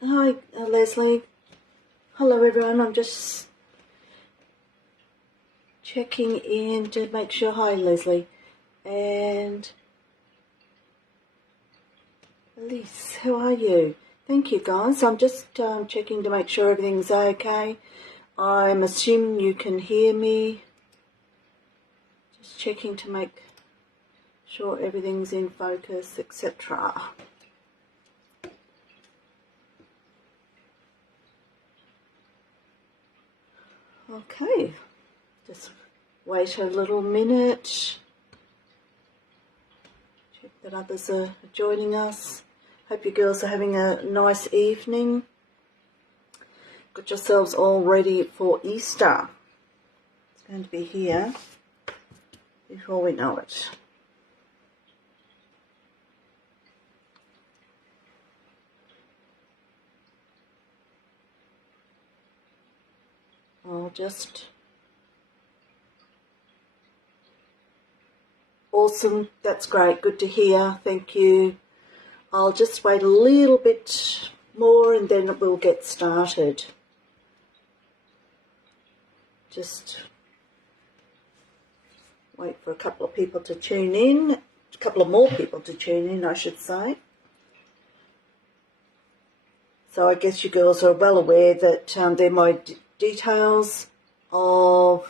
Hi, Leslie. Hello, everyone. I'm just checking in to make sure. Hi, Leslie. And Elise, how are you? Thank you, guys. I'm just checking to make sure everything's okay. I'm assuming you can hear me. Just checking to make sure everything's in focus, etc. Okay, just wait a little minute. Check that others are joining us. Hope you girls are having a nice evening. Got yourselves all ready for Easter. It's going to be here before we know it. I'll just... Awesome, that's great, good to hear, thank you. I'll just wait a little bit more and then we'll get started. Just wait for a couple of people to tune in, a couple of more people to tune in, I should say. So I guess you girls are well aware that they're my details of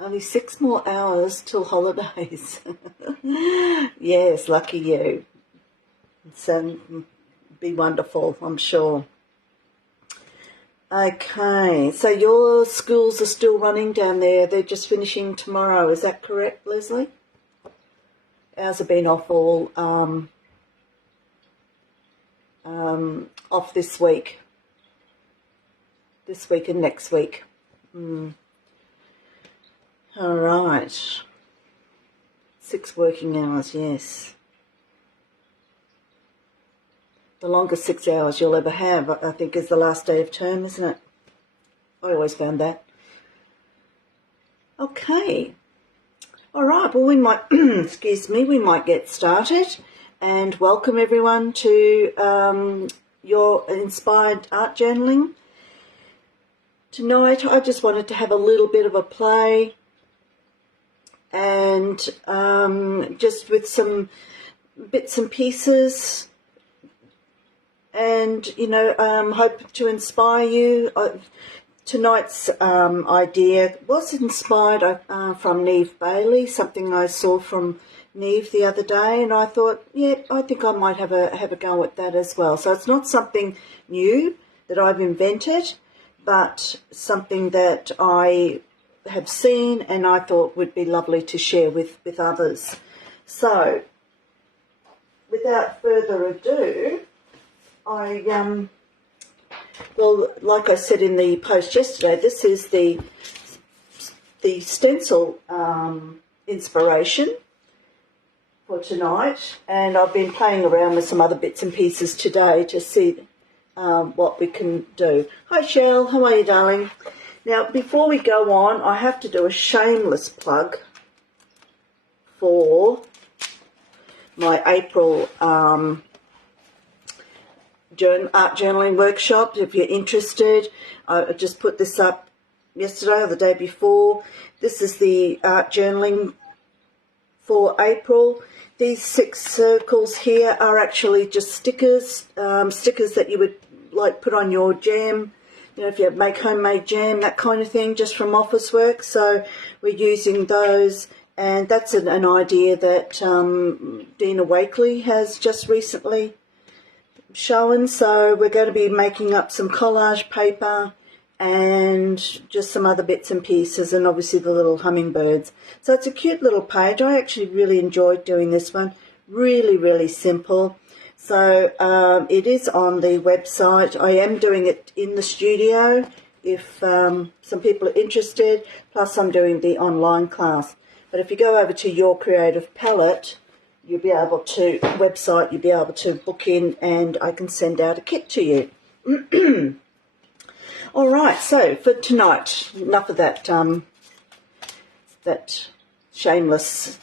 only 6 more hours till holidays. Yes, lucky you. It's be wonderful, I'm sure. Okay, so your schools are still running down there. They're just finishing tomorrow. Is that correct, Leslie? Ours have been off all off this week. This week and next week. All right. 6 working hours, yes. The longest 6 hours you'll ever have, I think, is the last day of term, isn't it? I always found that. Okay. All right, well, we might, excuse me, we might get started. And welcome everyone to your Inspired Art Journaling. Tonight I just wanted to have a little bit of a play and just with some bits and pieces and, you know, hope to inspire you. Tonight's idea was inspired from Neve Bailey, something I saw from Neve the other day, and I thought, yeah, I think I might have a go at that as well. So it's not something new that I've invented, but something that I have seen and I thought would be lovely to share with others. So, without further ado, well, like I said in the post yesterday, this is the stencil inspiration for tonight, and I've been playing around with some other bits and pieces today to see what we can do. Hi Shell, how are you, darling? Now, before we go on, I have to do a shameless plug for my April art journaling workshop. If you're interested, I just put this up yesterday or the day before. This is the art journaling for April. These 6 circles here are actually just stickers, stickers that you would like put on your jam, you know, if you make homemade jam, that kind of thing, just from office work. So we're using those, And that's an idea that Dina Wakely has just recently shown. So we're going to be making up some collage paper and just some other bits and pieces, and obviously the little hummingbirds. So it's a cute little page. I actually really enjoyed doing this one. Really, really simple. So it is on the website. I am doing it in the studio if some people are interested, plus I'm doing the online class. But if you go over to Your Creative Palette, you'll be able to, website, you'll be able to book in and I can send out a kit to you. All right, so for tonight, enough of that, that shameless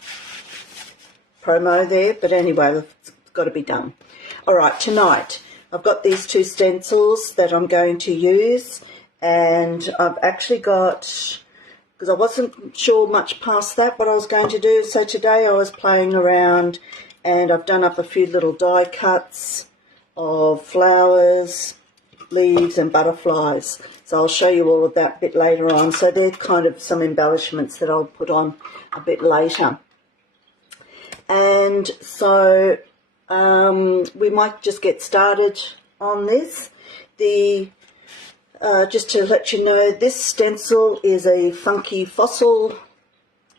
promo there, but anyway, it's got to be done. All right, tonight, I've got these two stencils that I'm going to use, and I've actually got, because I wasn't sure much past that what I was going to do. So today I was playing around and I've done up a few little die cuts of flowers, leaves and butterflies. So I'll show you all of that a bit later on. So they're kind of some embellishments that I'll put on a bit later. And so we might just get started on this. Just to let you know, this stencil is a funky fossil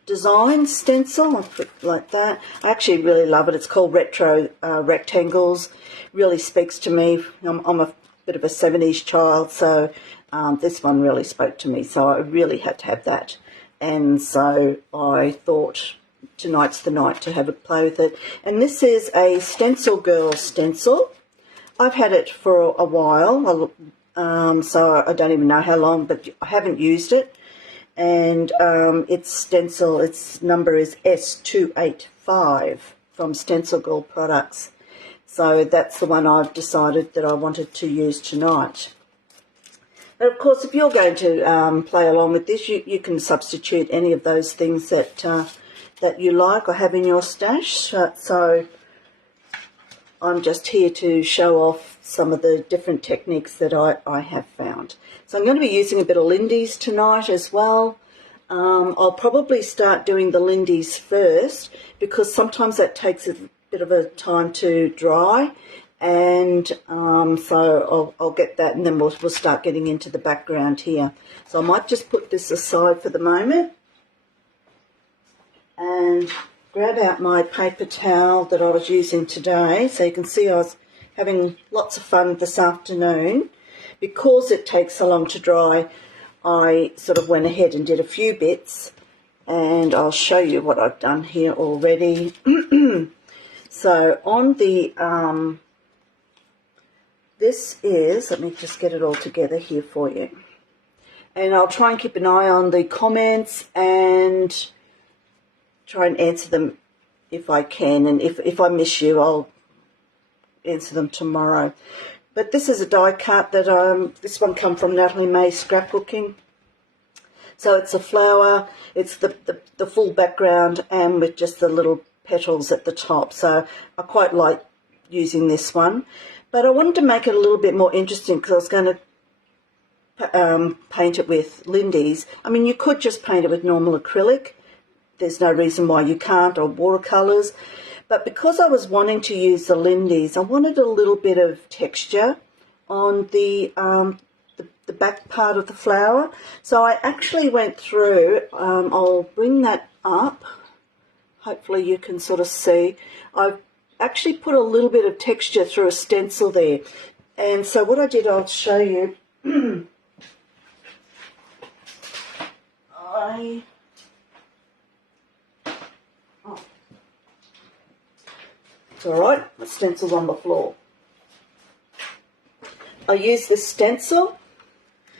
design stencil. I'll put it like that. I actually really love it. It's called Retro Rectangles. Really speaks to me. I'm a bit of a 70s child, so this one really spoke to me. So I really had to have that. And so I thought tonight's the night to have a play with it. And this is a Stencil Girl stencil. I've had it for a while. So I don't even know how long, but I haven't used it. And its number is S285 from Stencil Girl products. So that's the one I've decided that I wanted to use tonight. But of course, if you're going to play along with this, you can substitute any of those things that that you like or have in your stash. So I'm just here to show off some of the different techniques that I have found. So I'm going to be using a bit of Lindy's tonight as well. I'll probably start doing the Lindy's first because sometimes that takes a bit of a time to dry, and so I'll get that, and then we'll start getting into the background here. So I might just put this aside for the moment and grab out my paper towel that I was using today. So you can see I was having lots of fun this afternoon. Because it takes so long to dry, I sort of went ahead and did a few bits, and I'll show you what I've done here already. So on the, this is, let me just get it all together here for you. And I'll try and keep an eye on the comments and try and answer them if I can. And if I miss you, I'll answer them tomorrow. But this is a die cut that this one come from Natalie May Scrapbooking. So it's a flower, it's the full background and with just the little petals at the top. So I quite like using this one. But I wanted to make it a little bit more interesting because I was going to paint it with Lindy's. I mean, you could just paint it with normal acrylic. There's no reason why you can't, or watercolours. But because I was wanting to use the Lindy's, I wanted a little bit of texture on the back part of the flower. So I actually went through, I'll bring that up. Hopefully you can sort of see. I've actually put a little bit of texture through a stencil there. And so what I did, I'll show you. It's all right, the stencil's on the floor. I use this stencil.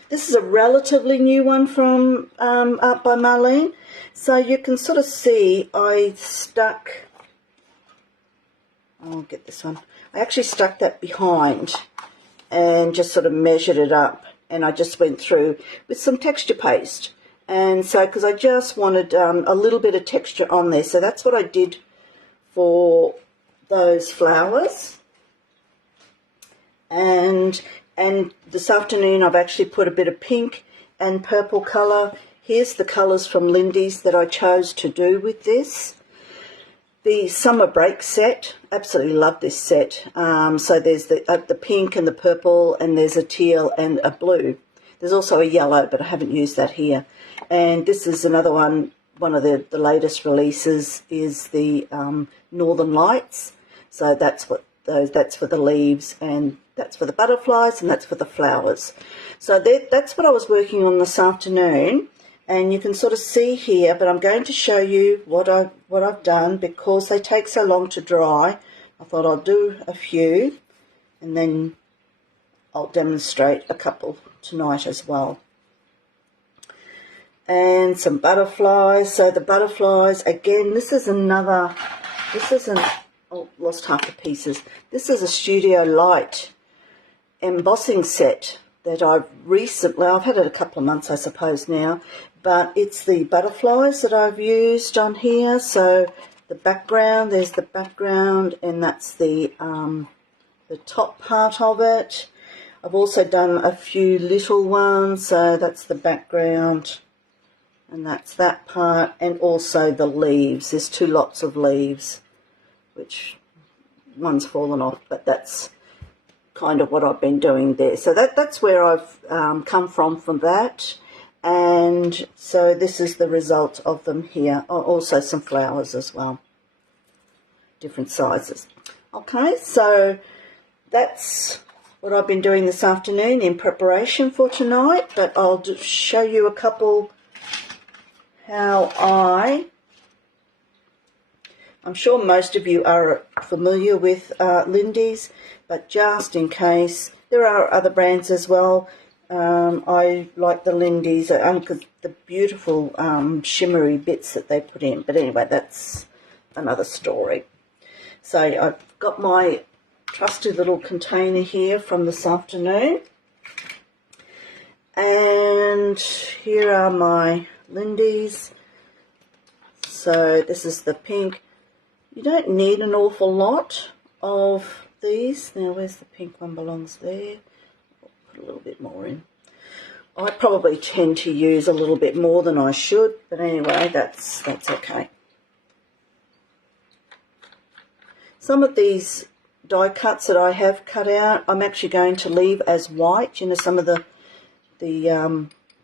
This is a relatively new one from Art by Marlene. So you can sort of see I stuck, I'll get this one. I actually stuck that behind and just sort of measured it up, and I just went through with some texture paste. And so, because I just wanted a little bit of texture on there, so that's what I did for those flowers. And this afternoon I've actually put a bit of pink and purple colour here's the colours from Lindy's that I chose to do with this. The summer break set, absolutely love this set. So there's the pink and the purple, and there's a teal and a blue. There's also a yellow, but I haven't used that here. And this is another one of the latest releases is the Northern Lights. So that's for the leaves, and that's for the butterflies, and that's for the flowers. So that's what I was working on this afternoon. And you can sort of see here, but I'm going to show you what I've done because they take so long to dry. I thought I'll do a few and then I'll demonstrate a couple tonight as well. And some butterflies. So the butterflies, again, oh, lost half the pieces. This is a Studio Light embossing set that I've had it a couple of months, I suppose now, but it's the butterflies that I've used on here. So the background, there's the background, and that's the top part of it. I've also done a few little ones, so that's the background, and that's that part, and also the leaves. There's two lots of leaves, which one's fallen off, but that's kind of what I've been doing there. So that's where I've come from that. And so this is the result of them here. Also some flowers as well, different sizes. Okay, so that's what I've been doing this afternoon in preparation for tonight, but I'll just show you a couple how I'm sure most of you are familiar with Lindy's, but just in case, there are other brands as well. I like the Lindy's, because the beautiful shimmery bits that they put in. But anyway, that's another story. So I've got my trusty little container here from this afternoon. And here are my Lindy's. So this is the pink. You don't need an awful lot of these. Now, where's the pink one? Belongs there. I'll put a little bit more in. I probably tend to use a little bit more than I should, but anyway, that's okay. Some of these die cuts that I have cut out, I'm actually going to leave as white. You know, some of the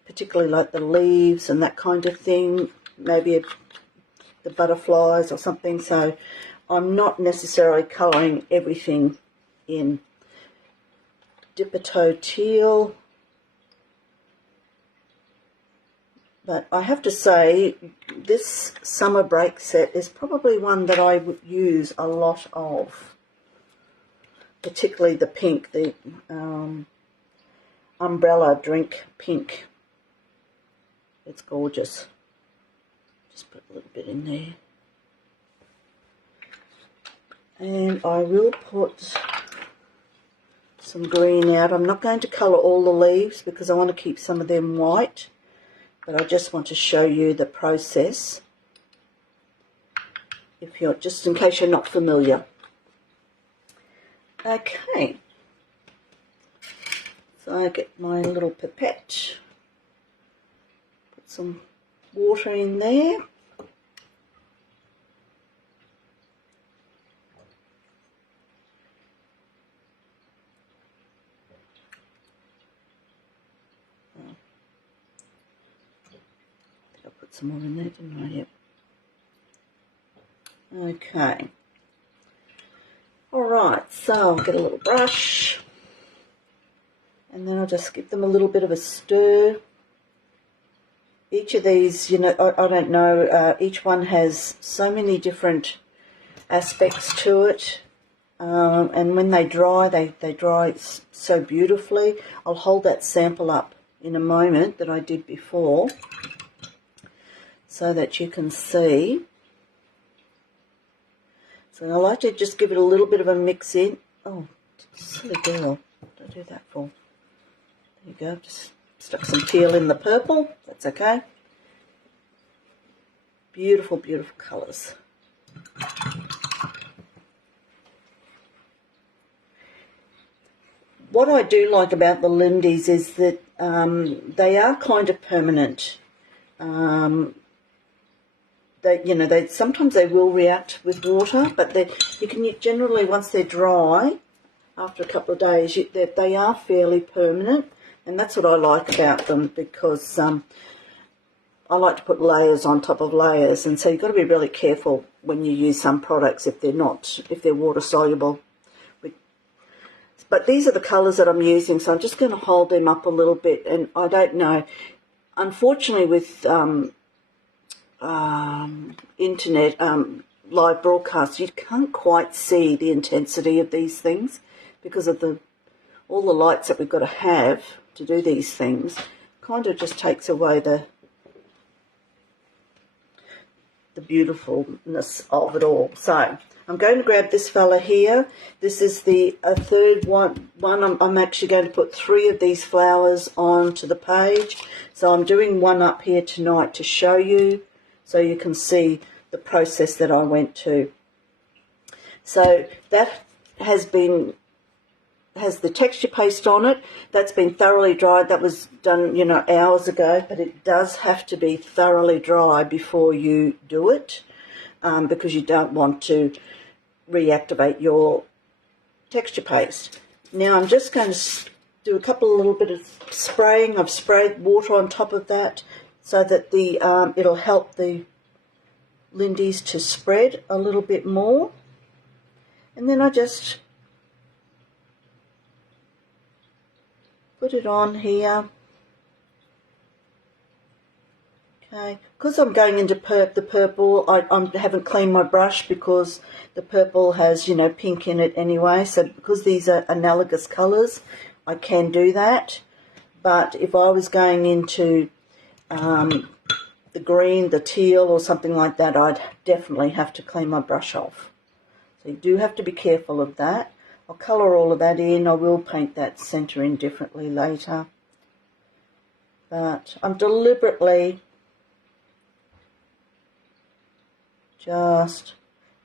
particularly like the leaves and that kind of thing, maybe the butterflies or something. So I'm not necessarily colouring everything in. Dipito teal. But I have to say, this summer break set is probably one that I would use a lot of. Particularly the pink, the umbrella drink pink. It's gorgeous. Just put a little bit in there. And I will put some green out. I'm not going to colour all the leaves because I want to keep some of them white. But I just want to show you the process, just in case you're not familiar. Okay. So I get my little pipette, put some water in there. Some more in there, didn't I? Yep. Okay. Alright, so I'll get a little brush and then I'll just give them a little bit of a stir. Each of these, you know, I don't know, each one has so many different aspects to it. And when they dry, they dry so beautifully. I'll hold that sample up in a moment that I did before, so that you can see. So I like to just give it a little bit of a mix in. Oh, silly girl, what did I do that for? There you go, just stuck some teal in the purple, that's okay. Beautiful, beautiful colours. What I do like about the Lindy's is that they are kind of permanent. They sometimes they will react with water, but you can generally, once they're dry, after a couple of days, they are fairly permanent, and that's what I like about them, because I like to put layers on top of layers, and so you've got to be really careful when you use some products if they're water soluble. But these are the colours that I'm using, so I'm just going to hold them up a little bit, and I don't know. Unfortunately, with internet live broadcasts, you can't quite see the intensity of these things because of all the lights that we've got to have to do these things. Kind of just takes away the beautifulness of it all. So I'm going to grab this fella here. This is the third one. I'm actually going to put 3 of these flowers onto the page. So I'm doing one up here tonight to show you, so you can see the process that I went to. So that has the texture paste on it. That's been thoroughly dried. That was done, hours ago, but it does have to be thoroughly dry before you do it, because you don't want to reactivate your texture paste. Now I'm just going to do a little bit of spraying. I've sprayed water on top of that so that it'll help the Lindy's to spread a little bit more. And then I just put it on here. Okay, because I'm going into the purple, I haven't cleaned my brush because the purple has, pink in it anyway. So because these are analogous colours, I can do that. But if I was going into the green, the teal or something like that, I'd definitely have to clean my brush off. So you do have to be careful of that. I'll colour all of that in. I will paint that centre in differently later. But I'm deliberately just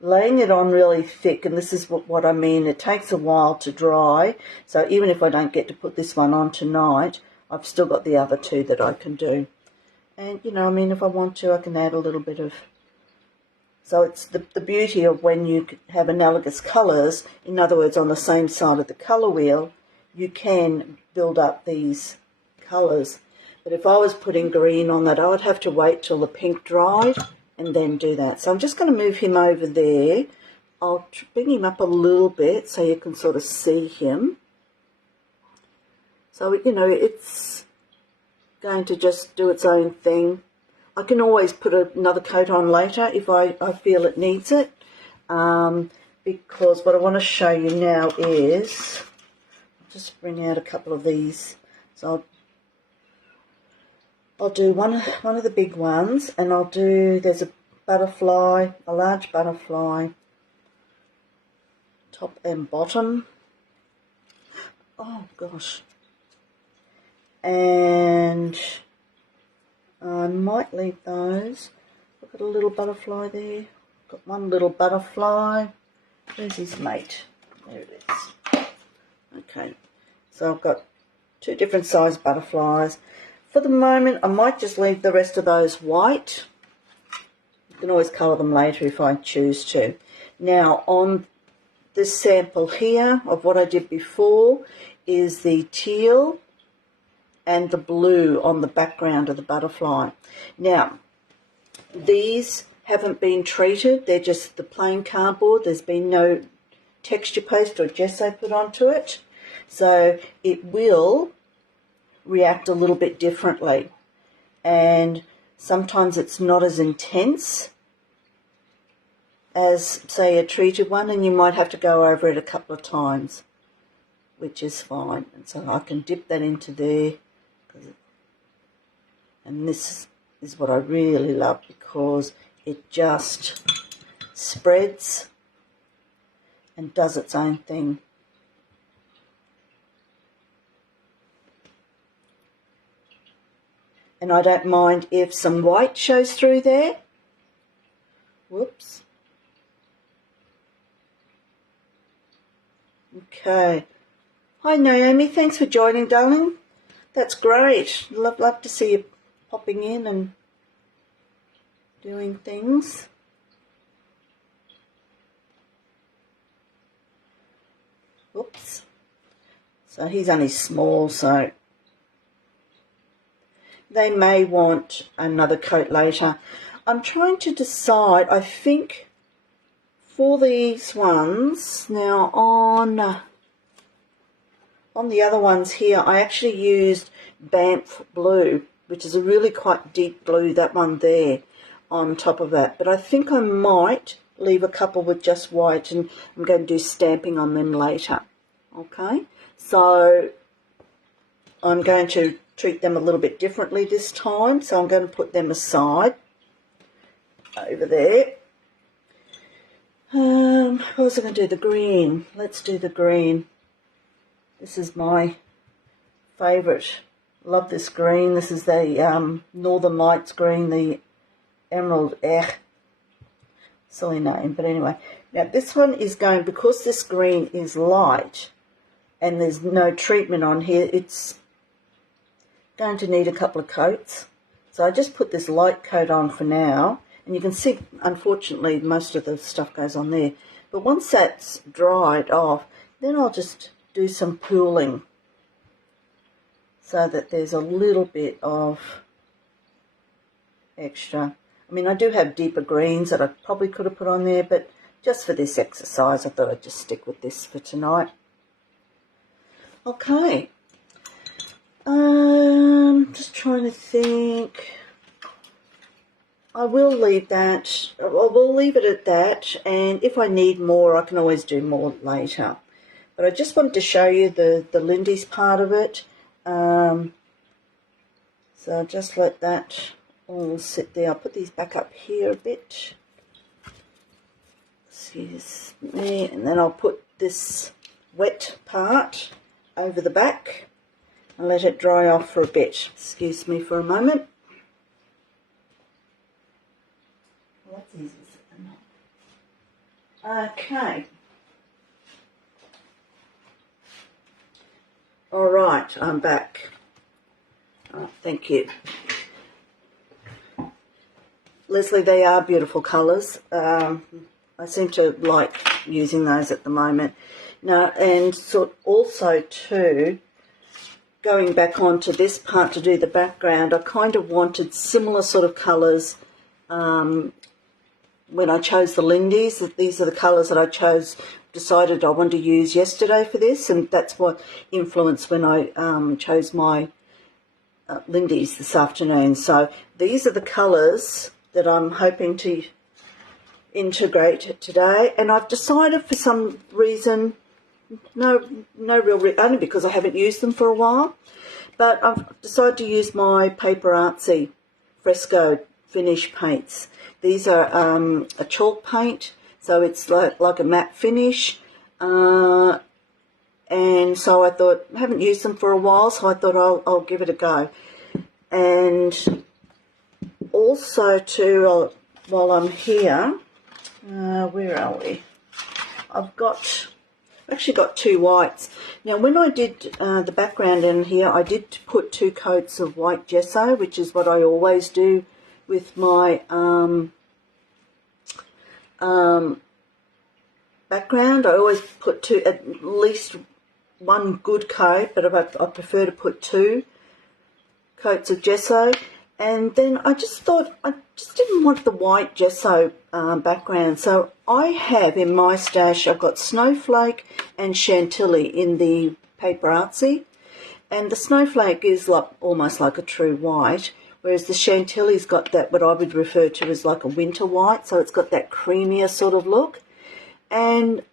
laying it on really thick, and this is what I mean. It takes a while to dry, so even if I don't get to put this one on tonight, I've still got the other 2 that I can do. And, if I want to, I can add a little bit of... So it's the beauty of when you have analogous colours, in other words, on the same side of the colour wheel, you can build up these colours. But if I was putting green on that, I would have to wait till the pink dried and then do that. So I'm just going to move him over there. I'll bring him up a little bit so you can sort of see him. So, it's going to just do its own thing. I can always put another coat on later if I feel it needs it, because what I want to show you now is, I'll just bring out a couple of these. So I'll do one of the big ones, and there's a butterfly, a large butterfly, top and bottom. Oh gosh. And I might leave those. Look at a little butterfly there. Got one little butterfly. Where's his mate? There it is. Okay, so I've got 2 different size butterflies. For the moment, I might just leave the rest of those white. You can always colour them later if I choose to. Now, on this sample here of what I did before is the teal and the blue on the background of the butterfly. Now, these haven't been treated. They're just the plain cardboard. There's been no texture paste or gesso put onto it. So it will react a little bit differently. And sometimes it's not as intense as, say, a treated one, and you might have to go over it a couple of times, which is fine. And so I can dip that into there. And this is what I really love, because it just spreads and does its own thing. And I don't mind if some white shows through there. Whoops. Okay. Hi Naomi, thanks for joining, darling. That's great. Love to see you popping in and doing things. Oops. So he's only small, so they may want another coat later. I'm trying to decide, I think for these ones, now on the other ones here, I actually used Banff Blue, which is a really quite deep blue, that one there, on top of that. But I think I might leave a couple with just white, and I'm going to do stamping on them later. Okay, so I'm going to treat them a little bit differently this time, so I'm going to put them aside over there. What was I going to do? The green. Let's do the green. This is my favourite. Love this green. This is the Northern Lights green, the Emerald silly name, but anyway. Now this one is going, because this green is light and there's no treatment on here, it's going to need a couple of coats. So I just put this light coat on for now, and you can see, unfortunately, most of the stuff goes on there. But once that's dried off, then I'll just do some pooling so that there's a little bit of extra. I mean, I do have deeper greens that I probably could have put on there, but just for this exercise, I thought I'd just stick with this for tonight. Okay. Just trying to think. I will leave that. We'll leave it at that, and if I need more, I can always do more later. But I just wanted to show you the Lindy's part of it. So just let that all sit there. I'll put these back up here a bit. Excuse me. And then I'll put this wet part over the back and let it dry off for a bit. Excuse me for a moment. Well, that's easy, isn't it? Okay. All right, I'm back. Oh, thank you. Leslie, they are beautiful colours. I seem to like using those at the moment. Now, and so also too, going back onto this part to do the background, I kind of wanted similar sort of colours when I chose the Lindy's. These are the colours that I decided I wanted to use yesterday for this, and that's what influenced when I chose my Lindy's this afternoon. So these are the colours that I'm hoping to integrate today, and I've decided for some reason, no real reason, only because I haven't used them for a while, but I've decided to use my Paper Artsy Fresco finish paints. These are a chalk paint, so it's like a matte finish, and so I thought, I haven't used them for a while, so I thought I'll give it a go. And also too, while I'm here, where are we? I've actually got two whites. Now when I did the background in here, I did put 2 coats of white gesso, which is what I always do with my background. I always put at least 1 good coat, but I prefer to put 2 coats of gesso. And then I just thought, I just didn't want the white gesso background. So I have in my stash, I've got Snowflake and Chantilly in the Paper Artsy. And the Snowflake is almost like a true white, whereas the Chantilly's got that, what I would refer to as like a winter white. So it's got that creamier sort of look. And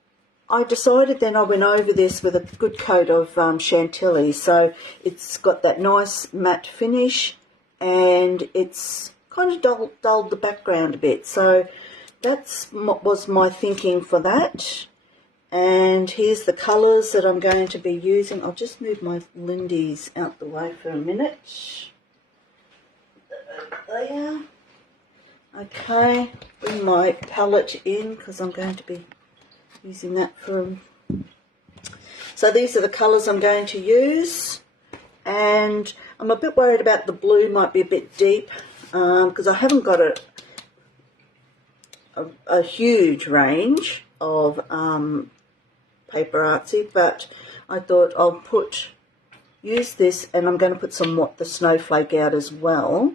I decided then I went over this with a good coat of Chantilly. So it's got that nice matte finish, and it's kind of dulled the background a bit. So that's was my thinking for that. And here's the colours that I'm going to be using. I'll just move my Lindy's out the way for a minute. There. Okay, bring my palette in because I'm going to be using that for... So these are the colours I'm going to use. And I'm a bit worried about the blue might be a bit deep because I haven't got it a huge range of paper artsy, but I thought I'll use this, and I'm going to put the snowflake out as well,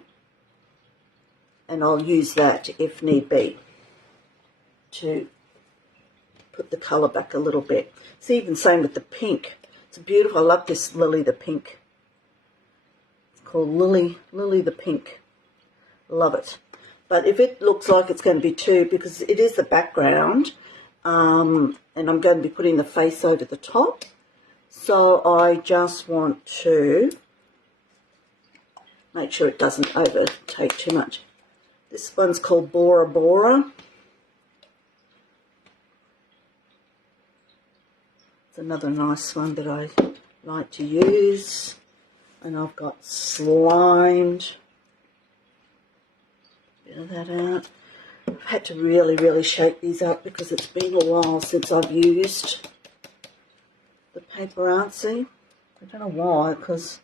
and I'll use that if need be to put the colour back a little bit. It's even same with the pink. It's beautiful. I love this Lily the Pink. It's called Lily the Pink. Love it. But if it looks like it's going to be too, because it is the background, and I'm going to be putting the face over the top, so I just want to make sure it doesn't overtake too much. This one's called Bora Bora. It's another nice one that I like to use. And I've got Slimed. Bit of that out. I've had to really shake these up because it's been a while since I've used the paper artsy. I don't know why, because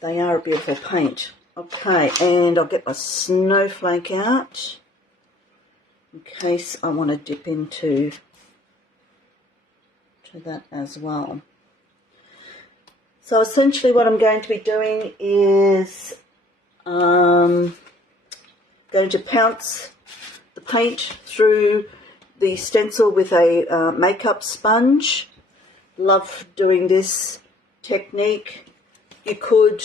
they are a beautiful paint. Okay, and I'll get my snowflake out in case I want to dip into that as well. So essentially what I'm going to be doing is going to pounce the paint through the stencil with a makeup sponge. Love doing this technique. You could,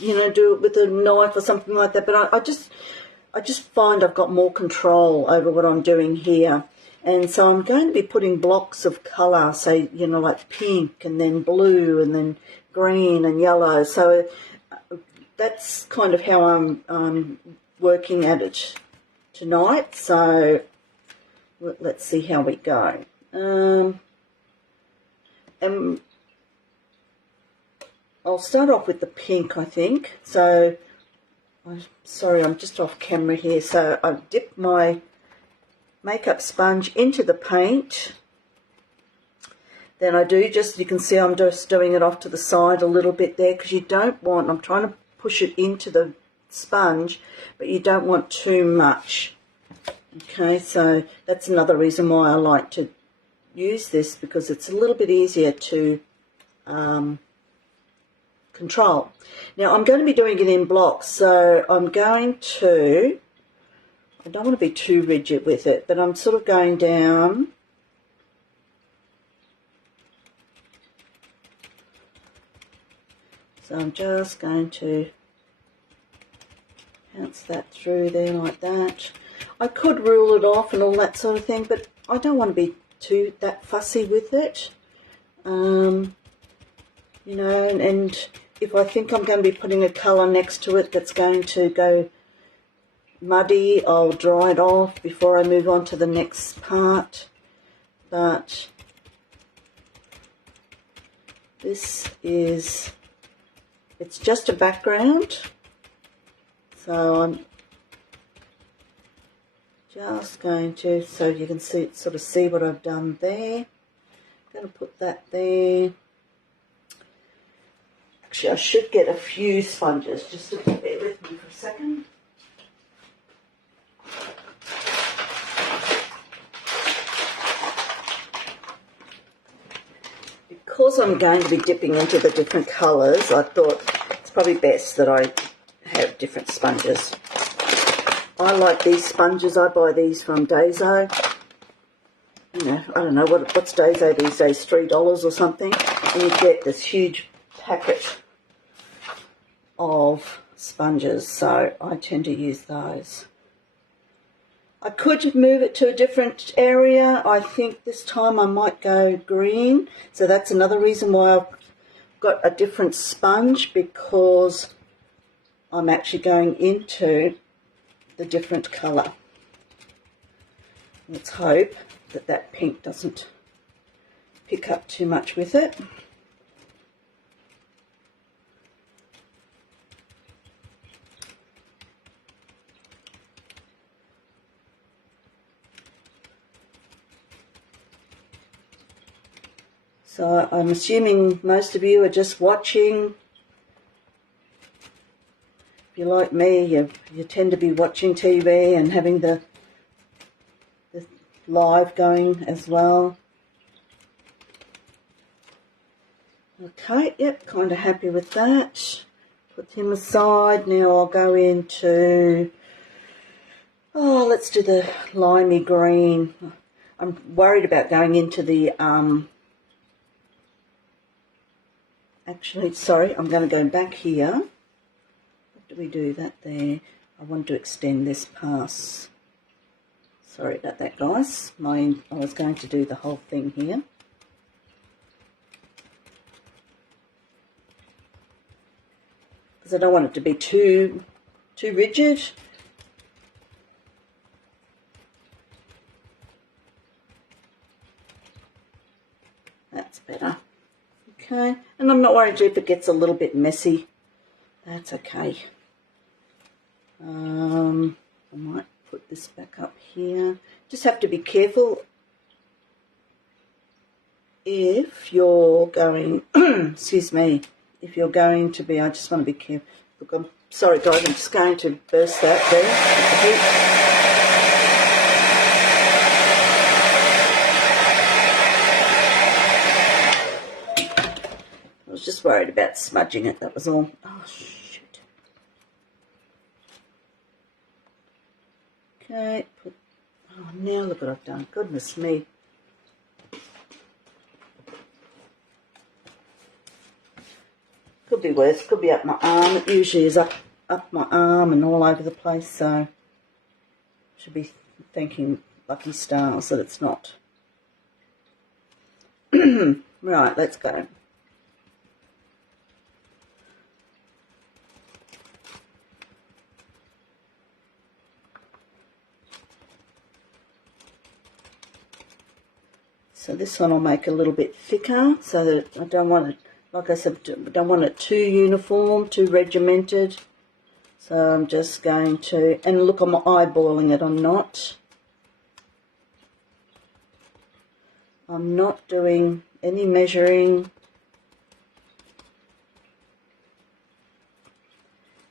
do it with a knife or something like that, but I just find I've got more control over what I'm doing here. And so I'm going to be putting blocks of colour, say, like pink and then blue and then green and yellow. So that's kind of how I'm working at it tonight. So let's see how we go. And I'll start off with the pink, I think. So, sorry, I'm just off camera here. So I've dipped my makeup sponge into the paint. Then I do you can see I'm just doing it off to the side a little bit there, because you don't want, I'm trying to push it into the sponge, but you don't want too much. Okay, so that's another reason why I like to use this, because it's a little bit easier to control. Now I'm going to be doing it in blocks, so I'm going to, I don't want to be too rigid with it, but I'm sort of going down. So I'm just going to pounce that through there like that. I could rule it off and all that sort of thing, but I don't want to be that fussy with it. And if I think I'm going to be putting a colour next to it that's going to go muddy, I'll dry it off before I move on to the next part. But this is, it's just a background, so I'm just going to, so you can sort of see what I've done there. I'm going to put that there. Actually, I should get a few sponges, just to bear with me for a second. Because I'm going to be dipping into the different colours, I thought it's probably best that I have different sponges. I like these sponges. I buy these from Daiso. I don't know, what's Daiso these days, $3 or something. And you get this huge packet of sponges, so I tend to use those. I could move it to a different area. I think this time I might go green. So that's another reason why I've got a different sponge, because I'm actually going into the different colour. Let's hope that that pink doesn't pick up too much with it. So I'm assuming most of you are just watching. If you're like me, you tend to be watching TV and having the live going as well. Okay, yep, kind of happy with that. Put him aside. Now I'll go into, let's do the limey green. I'm worried about going into the, actually, sorry, I'm going to go back here. What do we do that there? I want to extend this pass. Sorry about that, guys. I was going to do the whole thing here. Because I don't want it to be too rigid. That's better. Okay, and I'm not worried if it gets a little bit messy. That's okay. I might put this back up here. Just have to be careful if you're going, excuse me, if you're going to be, I just want to be careful. Look, I'm sorry guys, I'm just going to burst that there. I was just worried about smudging it, that was all. Oh, shoot. Okay, now look what I've done. Goodness me. Could be worse, could be up my arm. It usually is up my arm and all over the place, so should be thanking lucky stars that it's not. Right, let's go. So this one I'll make a little bit thicker so that I don't want it, like I said, I don't want it too uniform, too regimented. So I'm just going to, and look, I'm eyeballing it, I'm not doing any measuring.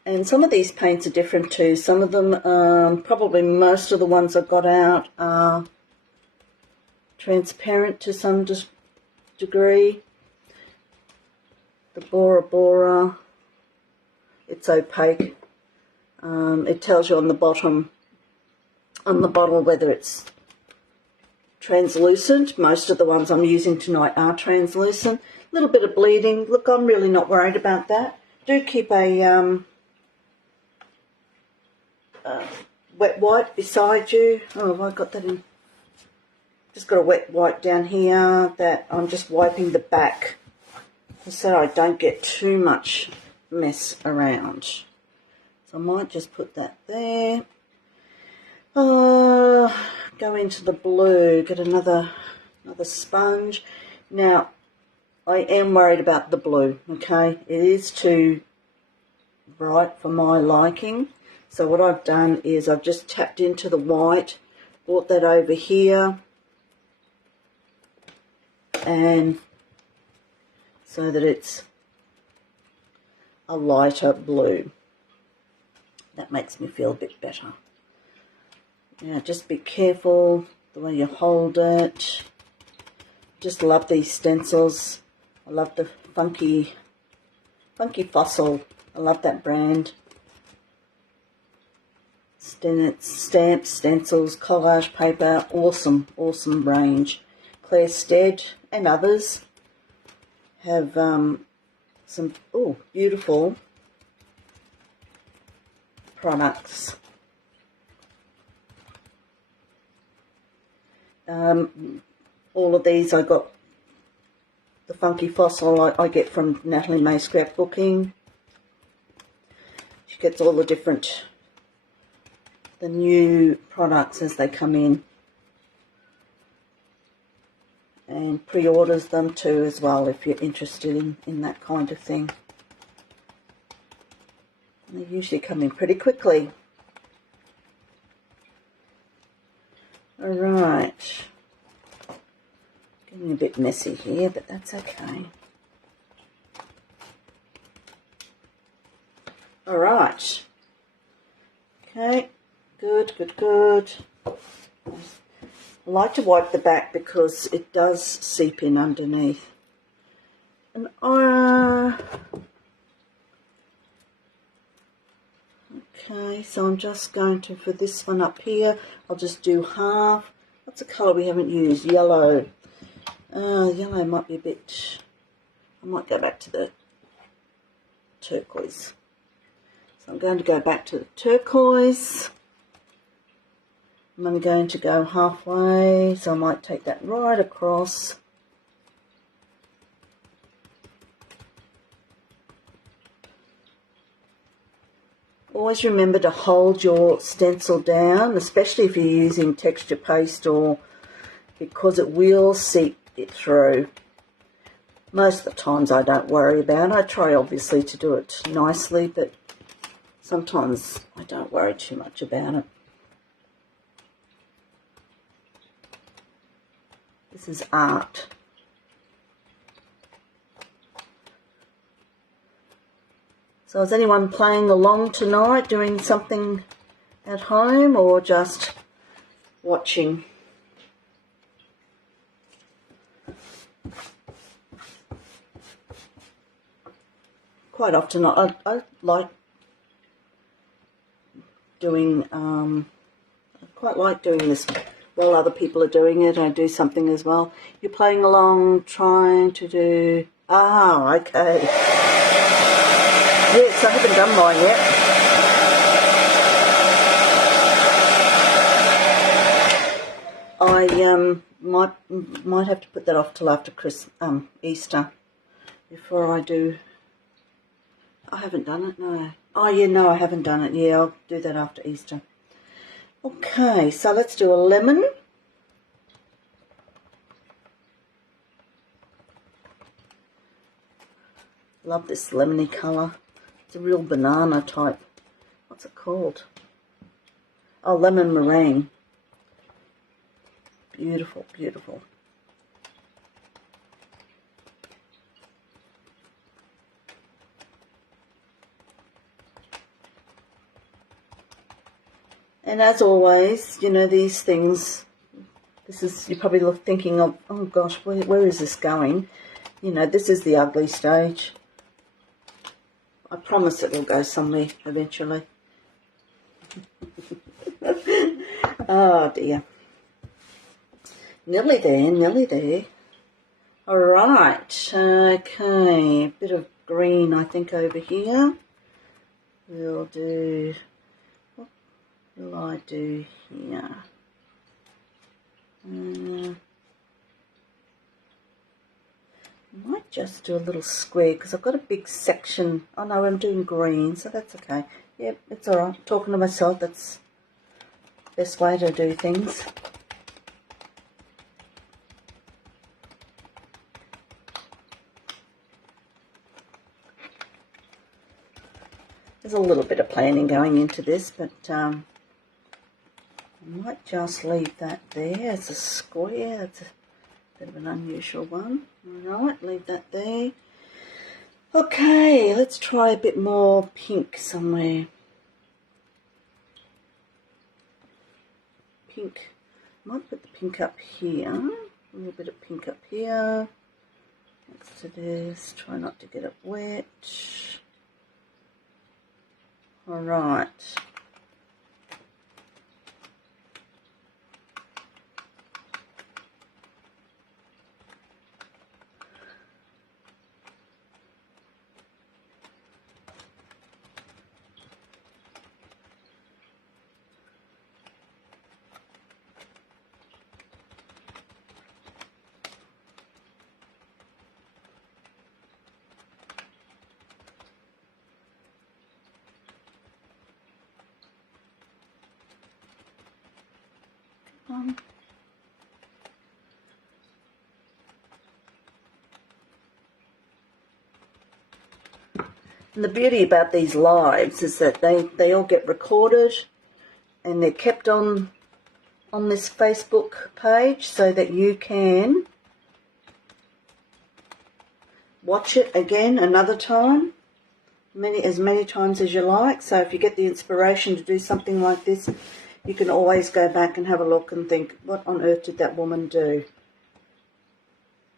And some of these paints are different too. Some of them, probably most of the ones I've got out are transparent to some degree. The Bora Bora, it's opaque. It tells you on the bottom, on the bottle, whether it's translucent. Most of the ones I'm using tonight are translucent. A little bit of bleeding. Look, I'm really not worried about that. Do keep a wet wipe beside you. Oh, have I got that in? Just got a wet wipe down here that I'm just wiping the back so I don't get too much mess around. So I might just put that there. Go into the blue, get another sponge. Now, I am worried about the blue, okay? It is too bright for my liking. So what I've done is I've just tapped into the white, brought that over here, and so that it's a lighter blue. That makes me feel a bit better. Now just be careful the way you hold it. Just love these stencils. I love the funky Fossil. I love that brand. Stamps, stencils, collage paper, awesome range. Claire Stead and others have some beautiful products. All of these I got, the Funky Fossil I get from Natalie May Scrapbooking. She gets all the new products as they come in, and pre-orders them too as well if you're interested in that kind of thing. And they usually come in pretty quickly. Alright, getting a bit messy here, but that's okay. Alright, Okay, good, good, good. I like to wipe the back because it does seep in underneath. And okay, so I'm just going to, for this one up here, I'll just do half. What's the colour we haven't used? Yellow. Yellow might be a bit, I might go back to the turquoise. So I'm going to go back to the turquoise. And I'm going to go halfway, so I might take that right across. Always remember to hold your stencil down, especially if you're using texture paste, or because it will seep it through. Most of the times I don't worry about it. I try obviously to do it nicely, but sometimes I don't worry too much about it. This is art. So is anyone playing along tonight, doing something at home, or just watching? Quite often I like doing, I quite like doing this while other people are doing it. I do something as well. You're playing along, trying to do, okay. Yes, I haven't done mine yet. I might have to put that off till after Easter before I do. I haven't done it, no. Oh yeah, no, I haven't done it. Yeah, I'll do that after Easter. Okay, so let's do a lemon. Love this lemony colour. It's a real banana type. What's it called? Oh, lemon meringue. Beautiful, beautiful. And as always, you know, these things, this is, you're probably thinking of, oh gosh, where is this going? You know, this is the ugly stage. I promise it will go somewhere eventually. Oh dear. Nearly there, nearly there. Alright, okay, a bit of green I think over here. We'll do, what will I do here? I might just do a little square because I've got a big section. Oh no, I'm doing green, so that's okay. Yep, it's alright. I'm talking to myself, that's the best way to do things. There's a little bit of planning going into this, but I might just leave that there as a square. It's a bit of an unusual one. Alright, leave that there. Okay, let's try a bit more pink somewhere. Pink. Might put the pink up here. A little bit of pink up here. Next to this. Try not to get it wet. Alright. And the beauty about these lives is that they all get recorded and they're kept on this Facebook page so that you can watch it again another time. as many times as you like. So if you get the inspiration to do something like this, you can always go back and have a look and think, what on earth did that woman do?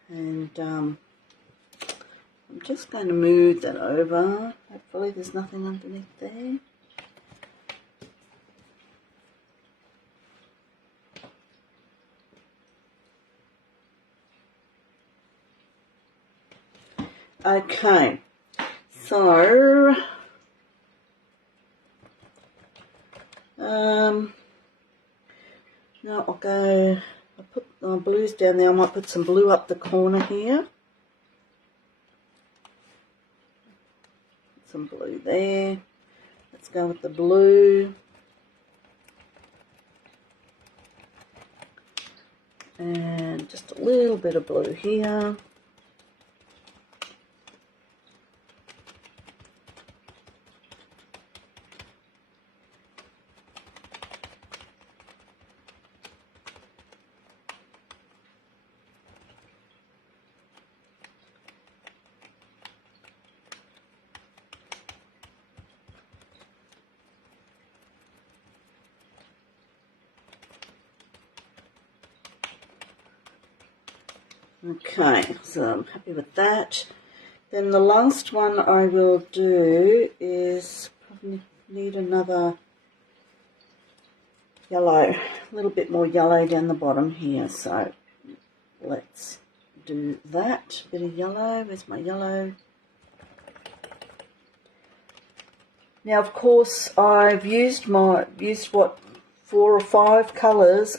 And I'm just going to move that over. Hopefully there's nothing underneath there. Okay, so now I'll put my blues down there. I might put some blue up the corner here. Some blue there. Let's go with the blue. And just a little bit of blue here. Okay, so I'm happy with that. Then the last one I will do is probably need another yellow, a little bit more yellow down the bottom here. So let's do that. Bit of yellow. Where's my yellow? Now, of course, I've used what 4 or 5 colours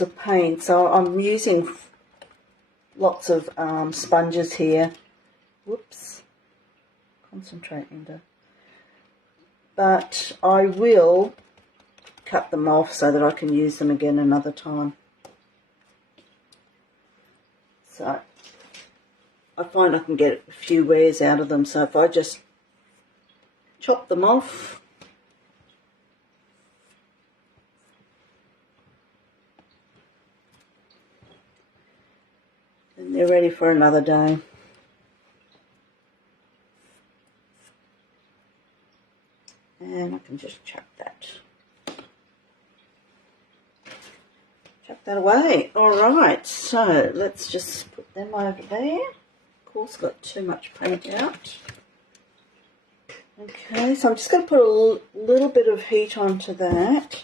of paint, so I'm using lots of sponges here. Whoops, concentrate, Linda. But I will cut them off so that I can use them again another time. So I find I can get a few wears out of them, so if I just chop them off, and they're ready for another day. And I can just chuck that away. All right, so let's just put them over there. Of course, got too much paint out. Okay, so I'm just going to put a little bit of heat onto that.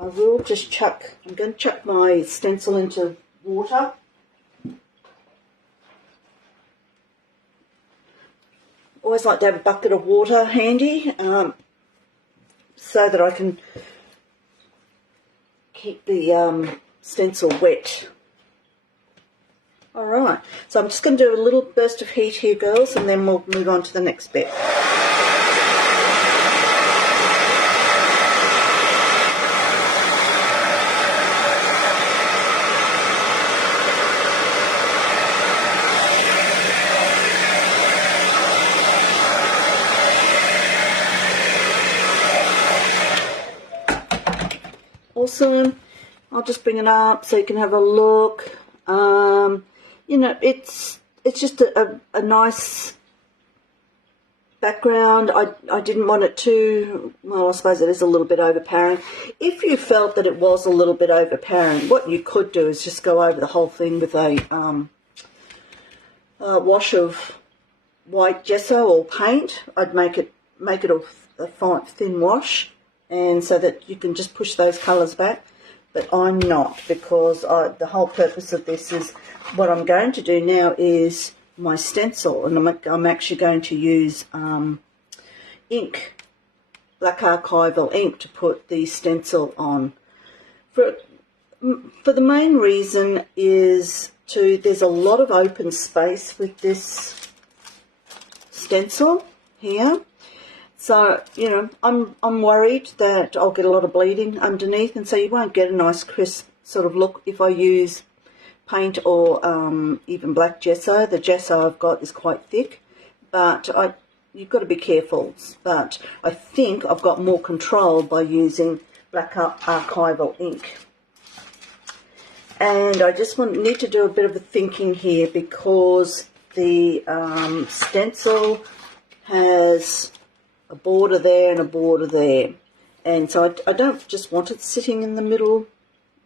I will just I'm going to chuck my stencil into water. Always like to have a bucket of water handy so that I can keep the stencil wet. Alright, so I'm just going to do a little burst of heat here, girls, and then we'll move on to the next bit. Awesome. I'll just bring it up so you can have a look. You know, it's just a nice background. I didn't want it too, well, I suppose it is a little bit overpowering. If you felt that it was a little bit overpowering, what you could do is just go over the whole thing with a wash of white gesso or paint. I'd make it a fine, thin wash, and so that you can just push those colours back. But I'm not, because the whole purpose of this is, what I'm going to do now is my stencil, and I'm actually going to use ink, black archival ink, to put the stencil on. For the main reason is there's a lot of open space with this stencil here. So, you know, I'm worried that I'll get a lot of bleeding underneath, and so you won't get a nice crisp sort of look if I use paint or even black gesso. The gesso I've got is quite thick, but you've got to be careful. But I think I've got more control by using black archival ink. And I just need to do a bit of a thinking here, because the stencil has a border there and a border there. And so I don't just want it sitting in the middle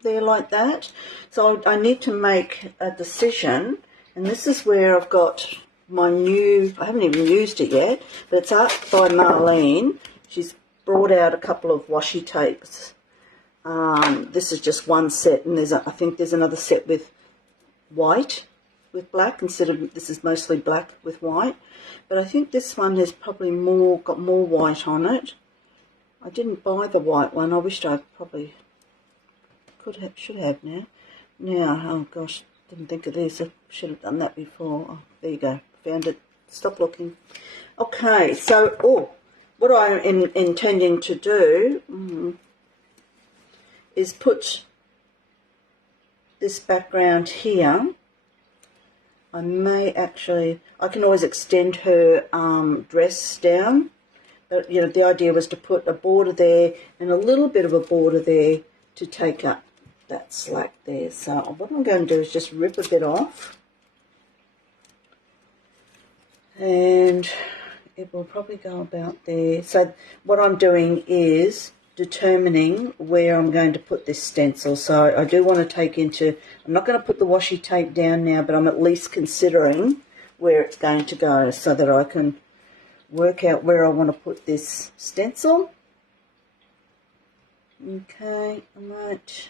there like that. So I need to make a decision, and this is where I've got my new, I haven't even used it yet, but it's art by Marlene. She's brought out a couple of washi tapes. This is just one set, and I think there's another set with white with black instead of, this is mostly black with white. But I think this one has probably got more white on it. I didn't buy the white one. I wished I probably should have now. Oh gosh, didn't think of this. I should have done that before. Oh, there you go. Found it. Stop looking. Okay, so what I'm intending to do is put this background here. I can always extend her dress down, but you know, the idea was to put a border there and a little bit of a border there to take up that slack there. So what I'm going to do is just rip a bit off, and it will probably go about there. So what I'm doing is determining where I'm going to put this stencil. So I do want to I'm not going to put the washi tape down now, but I'm at least considering where it's going to go so that I can work out where I want to put this stencil. Okay, I might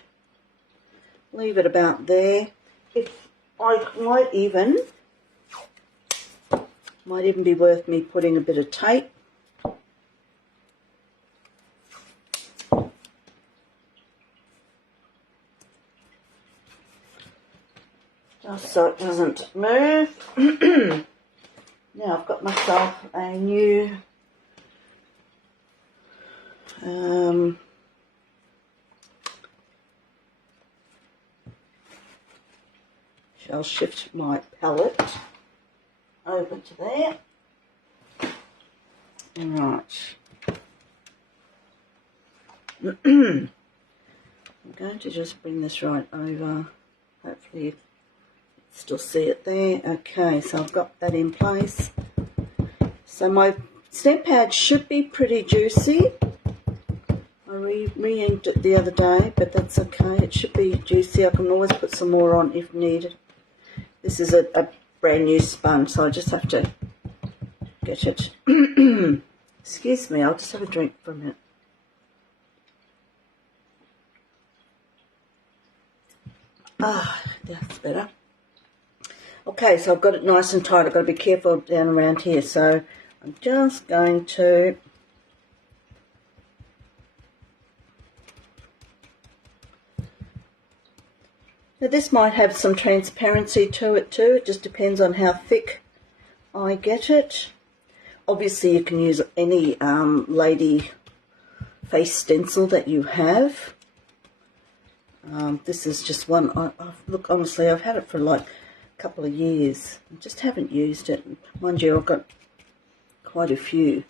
leave it about there. If I might even be worth me putting a bit of tape just so it doesn't move. Now I've got myself a new shall shift my palette over to there. Right. I'm going to just bring this right over. Hopefully you still see it there. Okay, so I've got that in place. So my stamp pad should be pretty juicy. I re-inked it the other day, but that's okay. It should be juicy. I can always put some more on if needed. This is a brand new sponge, so I just have to get it. Excuse me, I'll just have a drink for a minute. Ah, that's better. Okay, so I've got it nice and tight. I've got to be careful down around here. So I'm just going to now this might have some transparency to it too. It just depends on how thick I get it. Obviously you can use any lady face stencil that you have. This is just one. Look, honestly, I've had it for like a couple of years. I just haven't used it. Mind you, I've got quite a few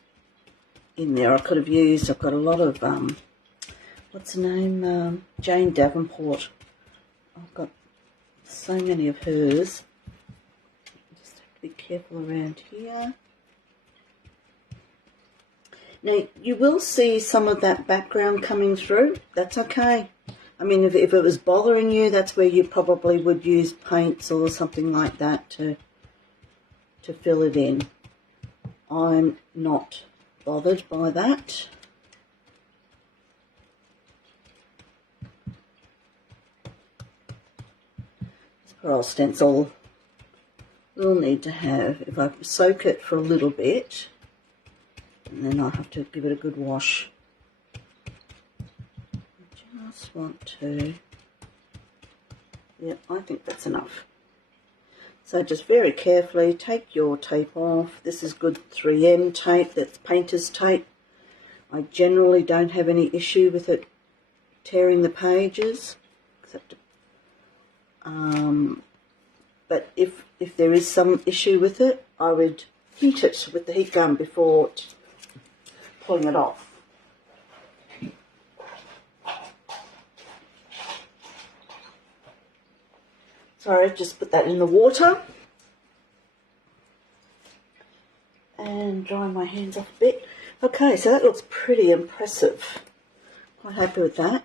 in there. I've got a lot of, what's her name? Jane Davenport. I've got so many of hers. Just have to be careful around here. Now, you will see some of that background coming through. That's okay. I mean, if it was bothering you, that's where you probably would use paints or something like that to fill it in. I'm not bothered by that. This poor old stencil will need to have, if I soak it for a little bit, and then I'll have to give it a good wash. I just want to, yeah, I think that's enough. So just very carefully take your tape off. This is good 3M tape, that's painter's tape. I generally don't have any issue with it tearing the pages, except but if there is some issue with it, I would heat it with the heat gun before pulling it off. Sorry, just put that in the water. and dry my hands off a bit. Okay, so that looks pretty impressive. Quite happy with that.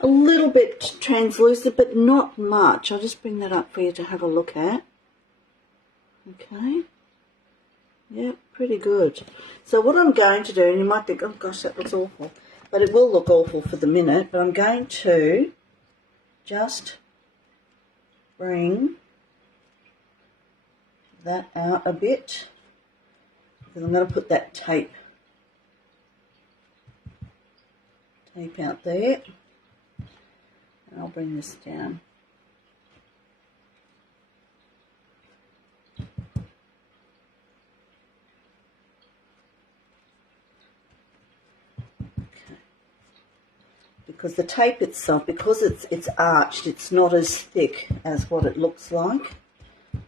A little bit translucent, but not much. I'll just bring that up for you to have a look at. Okay. Yeah, pretty good. So what I'm going to do, and you might think, oh gosh, that looks awful. But it will look awful for the minute, but I'm going to just bring that out a bit. Because I'm going to put that tape out there. And I'll bring this down. Because the tape itself, because it's arched, it's not as thick as what it looks like.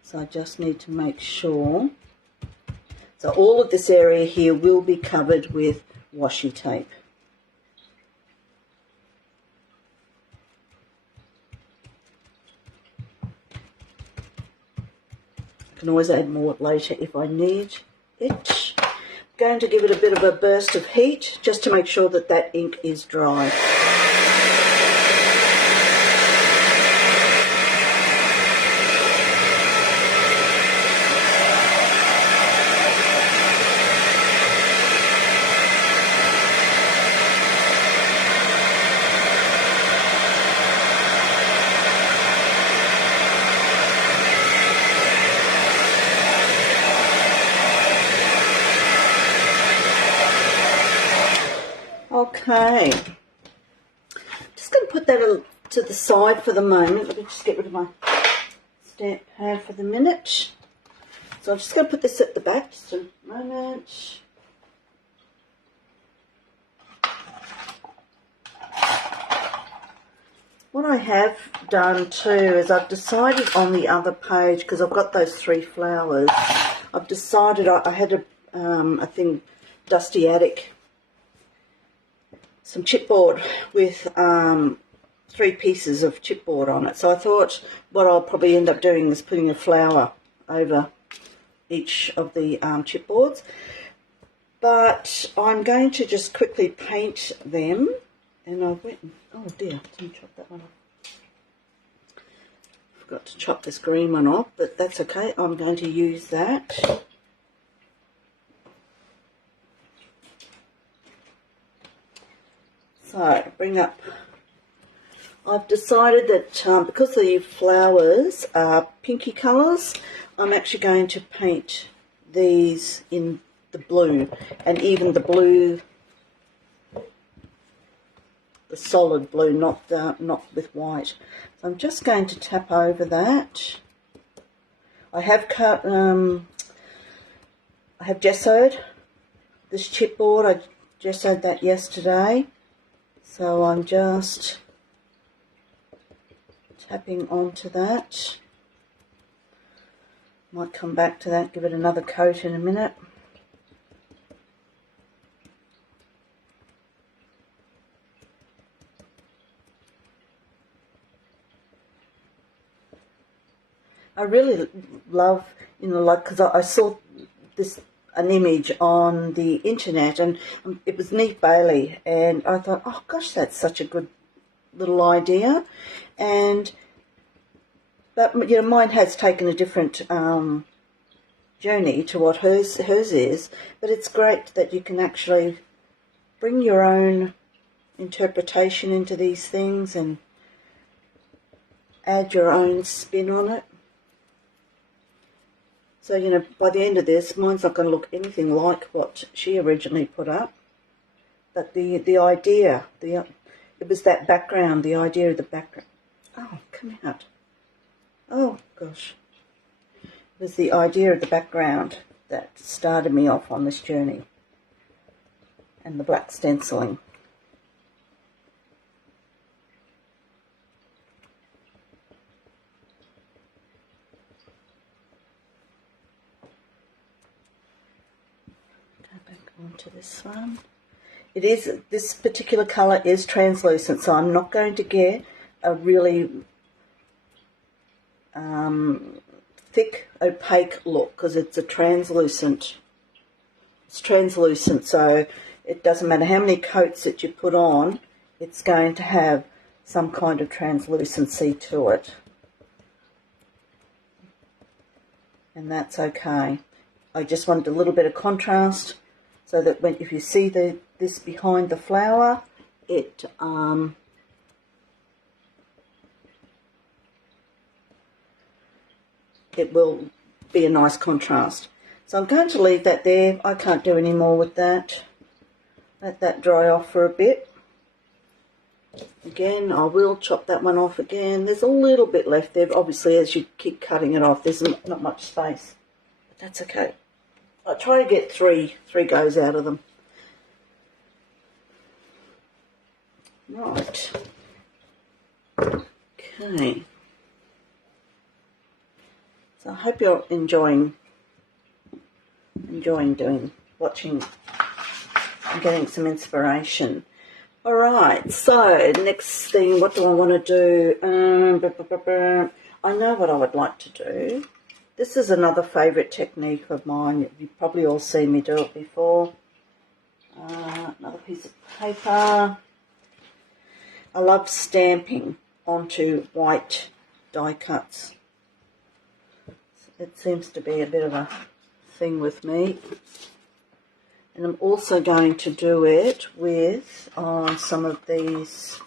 So I just need to make sure. So all of this area here will be covered with washi tape. I can always add more later if I need it. I'm going to give it a bit of a burst of heat just to make sure that that ink is dry. Okay, just going to put that to the side for the moment. Let me just get rid of my stamp pad for the minute. So I'm just going to put this at the back just a moment. What I have done too is I've decided on the other page, because I've got those 3 flowers, I've decided I had a thing, Dusty Attic, some chipboard with 3 pieces of chipboard on it. So I thought what I'll probably end up doing is putting a flower over each of the chipboards. But I'm going to just quickly paint them. And I went, oh dear, didn't chop that one off. Forgot to chop this green one off, but that's okay. I'm going to use that. So, bring up, I've decided that because the flowers are pinky colours, I'm actually going to paint these in the blue, and even the blue, the solid blue, not with white. So I'm just going to tap over that. I have cut, I have gessoed this chipboard. I gessoed that yesterday. So I'm just tapping onto that. Might come back to that, give it another coat in a minute. I really love, like, because I saw an image on the internet, and it was Neve Bailey, and I thought, oh gosh, that's such a good little idea. But mine has taken a different journey to what hers is, but it's great that you can actually bring your own interpretation into these things and add your own spin on it. So, by the end of this, mine's not going to look anything like what she originally put up. But the idea, it was that background, the idea of the background. Oh, come out. Oh, gosh. It was the idea of the background that started me off on this journey. And the black stenciling. Onto this one. This particular colour is translucent, so I'm not going to get a really thick, opaque look, because it's a translucent it's translucent, so it doesn't matter how many coats that you put on, it's going to have some kind of translucency to it. And that's okay. I just wanted a little bit of contrast so that if you see this behind the flower, it will be a nice contrast. So I'm going to leave that there. I can't do any more with that. Let that dry off for a bit. Again, I will chop that one off again. There's a little bit left there, but obviously as you keep cutting it off, there's not much space. But that's okay. I try to get three goes out of them. Right. Okay. So I hope you're enjoying watching and getting some inspiration. All right, so next thing, what do I want to do? I know what I would like to do. This is another favourite technique of mine. You've probably all seen me do it before. Another piece of paper. I love stamping onto white die cuts. It seems to be a bit of a thing with me. And I'm also going to do it with some of these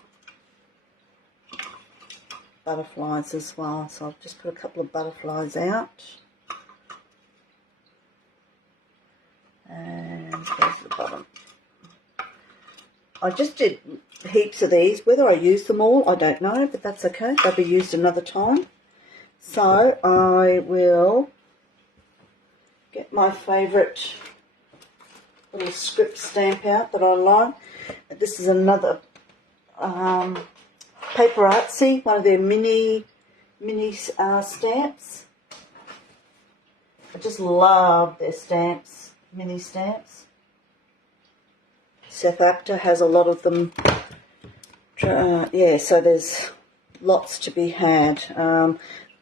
butterflies as well. So I've just put a couple of butterflies out. And there's the bottom. I just did heaps of these. Whether I use them all, I don't know, but that's okay. They'll be used another time. So I will get my favourite little script stamp out that I like. This is another Paper Artsy, one of their mini stamps. I just love their stamps, mini stamps. South Africa has a lot of them. Yeah, so there's lots to be had.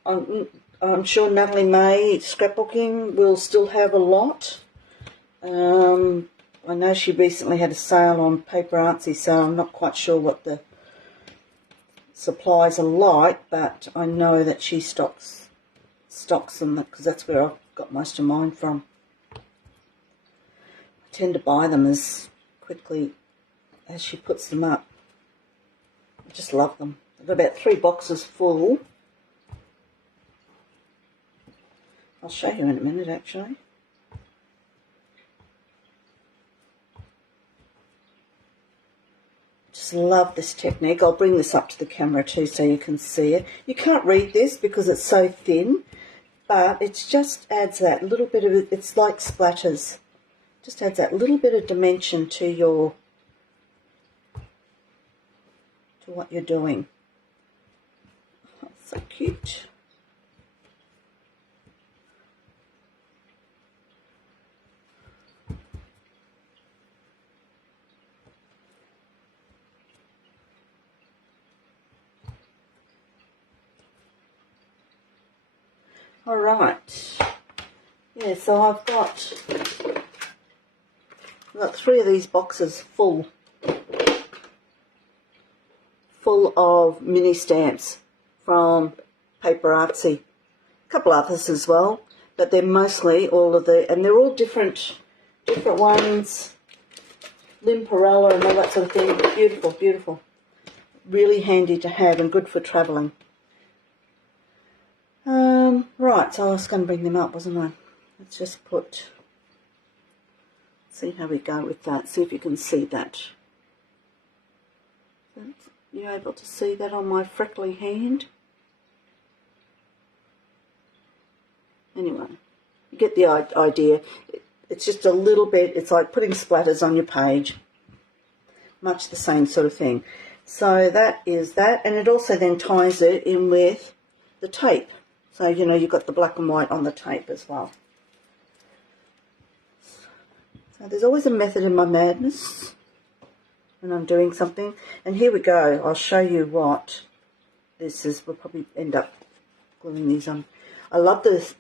I'm sure Natalie May Scrapbooking will still have a lot. I know she recently had a sale on Paper Artsy, so I'm not quite sure what the supplies are like, but I know that she stocks them because that's where I've got most of mine from. I tend to buy them as quickly as she puts them up. I just love them. I've got about 3 boxes full. I'll show you in a minute, actually. Just love this technique. I'll bring this up to the camera too so you can see it. You can't read this because it's so thin, but it just adds that little bit of it. It's like splatters. Just adds that little bit of dimension to what you're doing. Oh, so cute. All right. Yeah, so I've got 3 of these boxes full of mini stamps from Paper Artsy. A couple others as well, but they're mostly all of and they're all different ones. Limparella and all that sort of thing. Beautiful, beautiful. Really handy to have and good for travelling. Right, so I was going to bring them up, wasn't I? Let's just see how we go with that. See if you can see that. You able to see that on my freckly hand? Anyway, you get the idea. It's just a little bit, it's like putting splatters on your page. Much the same sort of thing. So that is that, and it also then ties it in with the tape. So, you know, you've got the black and white on the tape as well. So there's always a method in my madness when I'm doing something. And here we go. I'll show you what this is. We'll probably end up gluing these on. I love the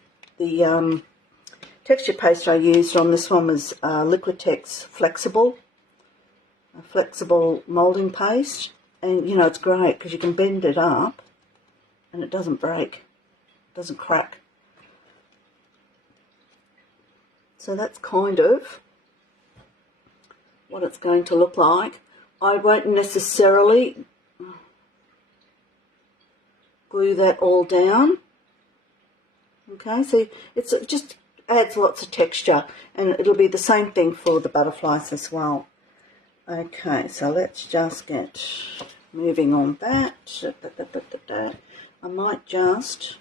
texture paste I used on this one was Liquitex Flexible, a flexible moulding paste. And, you know, it's great because you can bend it up and it doesn't break, it doesn't crack. So that's kind of what it's going to look like. I won't necessarily glue that all down. Okay, so it just adds lots of texture, and it'll be the same thing for the butterflies as well. Okay, so let's just get moving on that. I might just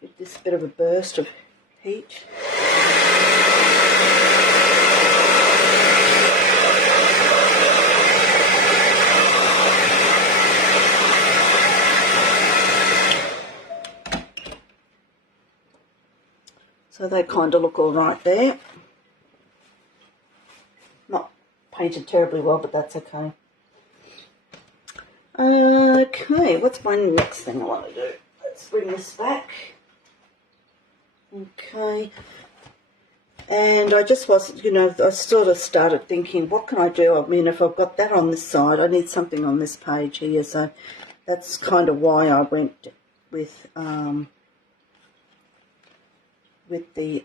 give this a bit of a burst of heat. So they kind of look all right there. Not painted terribly well, but that's okay. Okay, what's my next thing I want to do? Let's bring this back. Okay. And I just was, you know, I sort of started thinking, what can I do? I mean, if I've got that on this side, I need something on this page here. So that's kind of why I went with the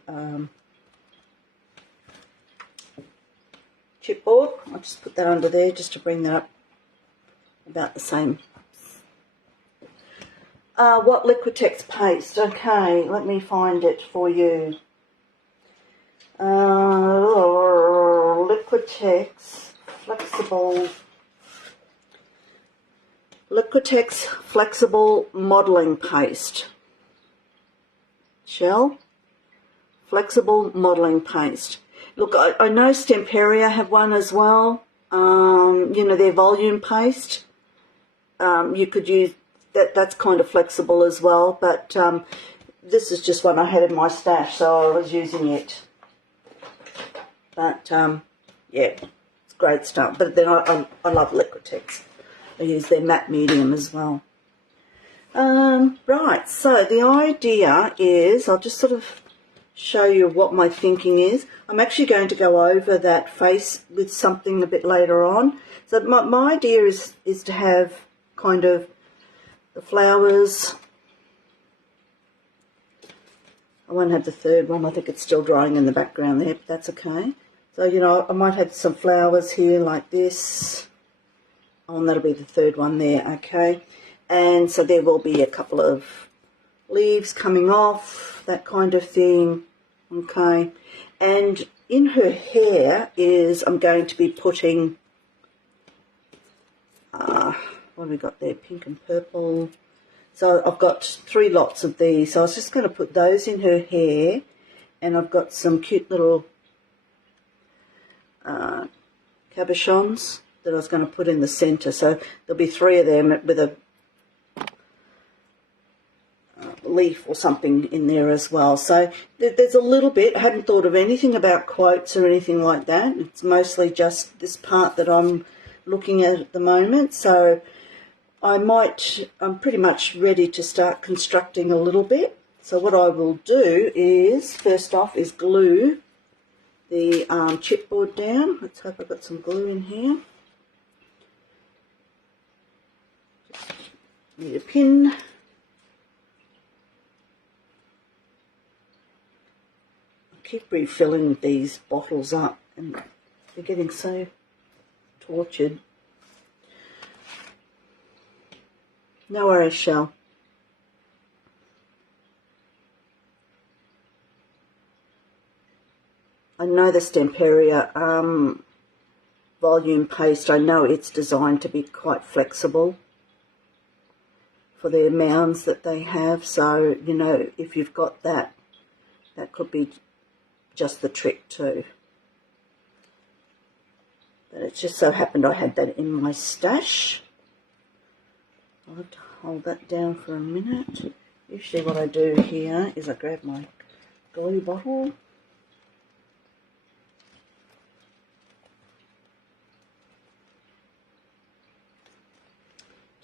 chipboard. I'll just put that under there just to bring that up about the same. What Liquitex paste? Okay, let me find it for you. Liquitex Flexible Modelling Paste. Shell? Flexible Modelling Paste. Look, I know Stemperia have one as well. You know, their volume paste. You could use that. That's kind of flexible as well. But this is just one I had in my stash, so I was using it. But yeah, it's great stuff. But then I love Liquitex. I use their matte medium as well. Right, so the idea is, I'll just sort of show you what my thinking is. I'm actually going to go over that face with something a bit later on. So my idea is to have kind of the flowers. I won't have the third one. I think it's still drying in the background there, but that's okay. So, you know, I might have some flowers here like this. Oh, and that'll be the third one there, okay. And so there will be a couple of leaves coming off, that kind of thing, okay. And in her hair is, I'm going to be putting, what have we got there, pink and purple. So I've got 3 lots of these, so I was just going to put those in her hair, and I've got some cute little cabochons that I was going to put in the centre. So there'll be 3 of them with a leaf or something in there as well. So there's a little bit. I hadn't thought of anything about quotes or anything like that. It's mostly just this part that I'm looking at the moment. So I'm pretty much ready to start constructing a little bit. So what I will do is, first off, is glue the chipboard down. Let's hope I've got some glue in here. Just need a pin. Keep refilling these bottles up and they're getting so tortured. No worries, Shell. I know the Stemperia volume paste, I know it's designed to be quite flexible for their mounds that they have. So, you know, if you've got that, that could be just the trick too. But it just so happened I had that in my stash. I'll have to hold that down for a minute. Usually what I do here is I grab my glue bottle.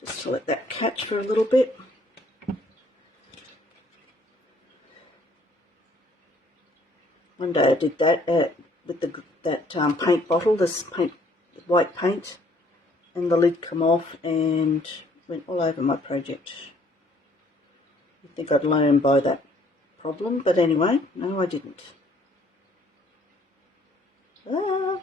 Just to let that catch for a little bit. One day I did that with that paint bottle, this white paint, and the lid come off and went all over my project. You'd think I'd learn by that problem, but anyway, no, I didn't. Ah.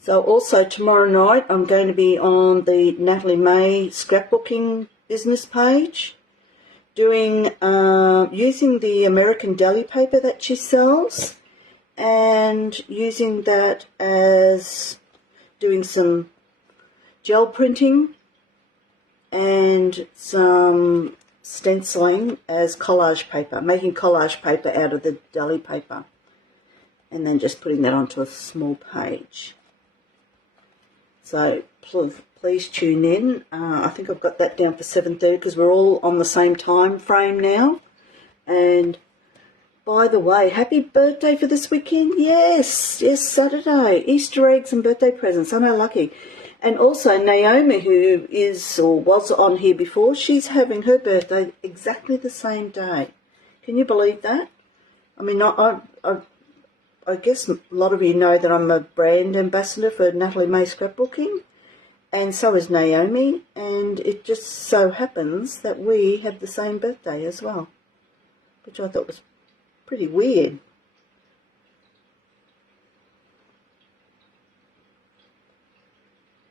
So also tomorrow night I'm going to be on the Natalie May scrapbooking business page, doing using the American deli paper that she sells, and using that as doing some gel printing and some stenciling as collage paper, making collage paper out of the deli paper, and then just putting that onto a small page. So please tune in. I think I've got that down for 7:30 because we're all on the same time frame now. And by the way, happy birthday for this weekend. Yes, Saturday. Easter eggs and birthday presents. Aren't I lucky? And also Naomi, who is or was on here before, she's having her birthday exactly the same day. Can you believe that? I mean, I guess a lot of you know that I'm a brand ambassador for Natalie May Scrapbooking, and so is Naomi, and it just so happens that we have the same birthday as well, which I thought was pretty weird.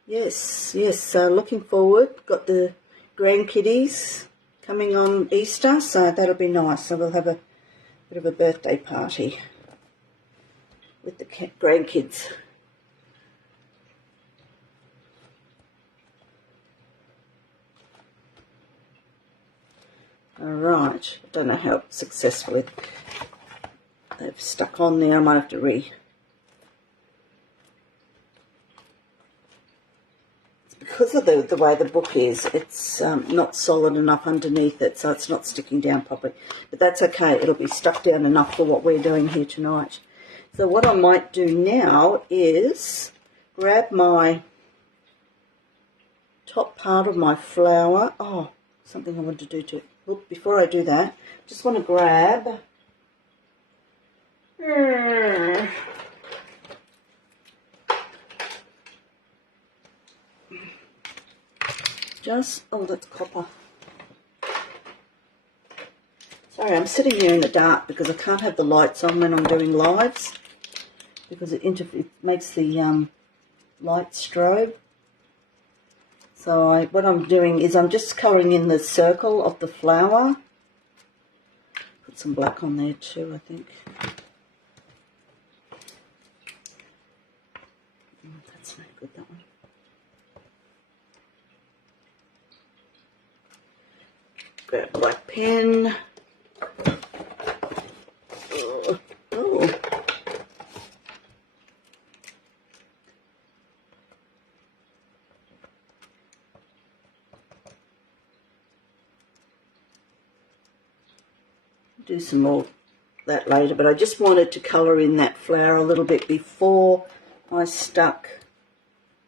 Yes, so looking forward. Got the grandkiddies coming on Easter, so that'll be nice. So we'll have a bit of a birthday party with the grandkids. Alright, I don't know how successfully they've stuck on there. I might have to It's because of the way the book is, it's not solid enough underneath it, so it's not sticking down properly. But that's okay, it'll be stuck down enough for what we're doing here tonight. So what I might do now is grab my top part of my flower. Oh, something I want to do to it. Look, before I do that, just want to grab oh, that's copper. Sorry, I'm sitting here in the dark because I can't have the lights on when I'm doing lives, because it makes the light strobe. So what I'm doing is I'm just colouring in the circle of the flower. Put some black on there too, I think. That's no good, that one. Grab a black pen. Oh. Do some more that later, but I just wanted to colour in that flower a little bit before I stuck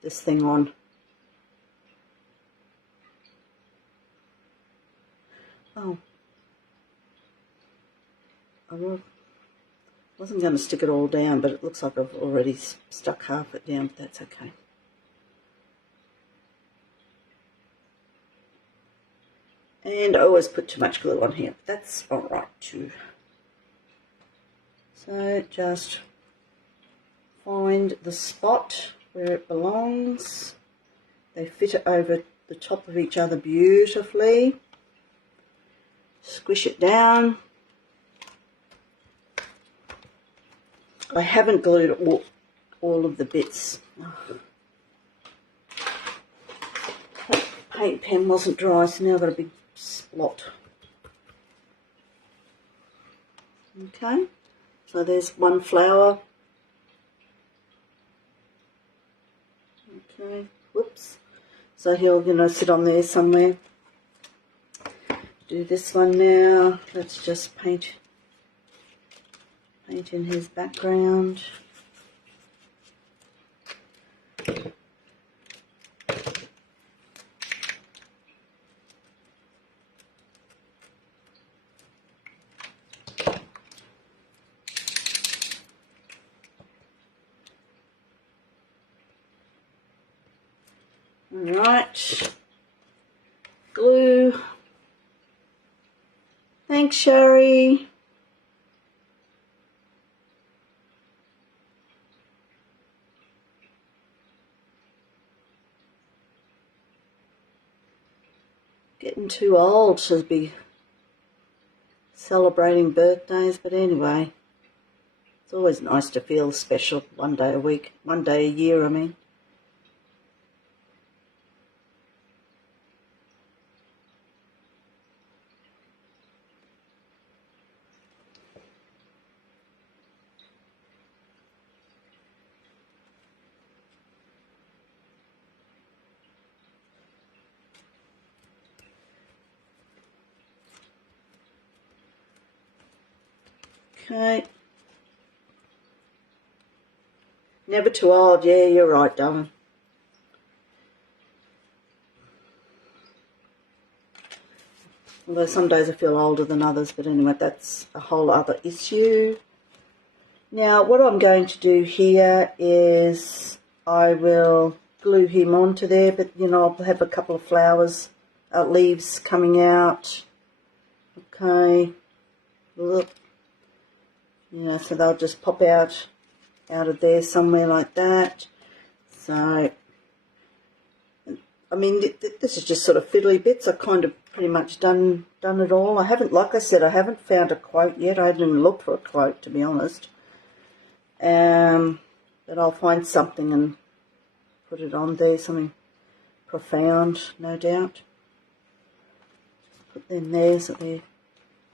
this thing on. Oh, I wasn't going to stick it all down, but it looks like I've already stuck half it down, but that's okay. And I always put too much glue on here, but that's alright too. So just find the spot where it belongs. They fit it over the top of each other beautifully. Squish it down. I haven't glued all of the bits. That paint pen wasn't dry, so now I've got a big splot. Okay, so there's one flower. Okay, whoops. So he'll, sit on there somewhere. Do this one now. Let's just paint in his background. Alright. Glue. Thanks, Sherry. Getting too old to be celebrating birthdays, but anyway, it's always nice to feel special one day a week, one day a year, I mean. Okay. Never too old. Yeah, you're right, darling. Although some days I feel older than others, but anyway, that's a whole other issue. Now, what I'm going to do here is I will glue him onto there, but, you know, I'll have a couple of flowers, leaves coming out. Okay. Look. You know, so they'll just pop out of there somewhere like that. So, I mean, this is just sort of fiddly bits. I've kind of pretty much done it all. I haven't, like I said, I haven't found a quote yet. I didn't look for a quote, to be honest. But I'll find something and put it on there, something profound, no doubt. Just put them there so they're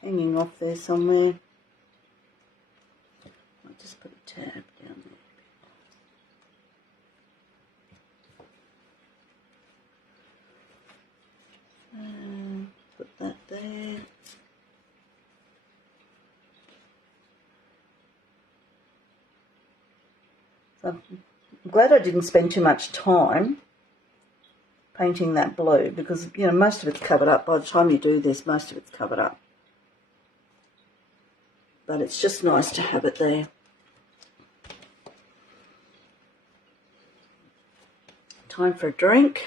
hanging off there somewhere. I'll just put a tab down there. Put that there. So I'm glad I didn't spend too much time painting that blue because, you know, most of it's covered up. By the time you do this, most of it's covered up. But it's just nice to have it there. Time for a drink.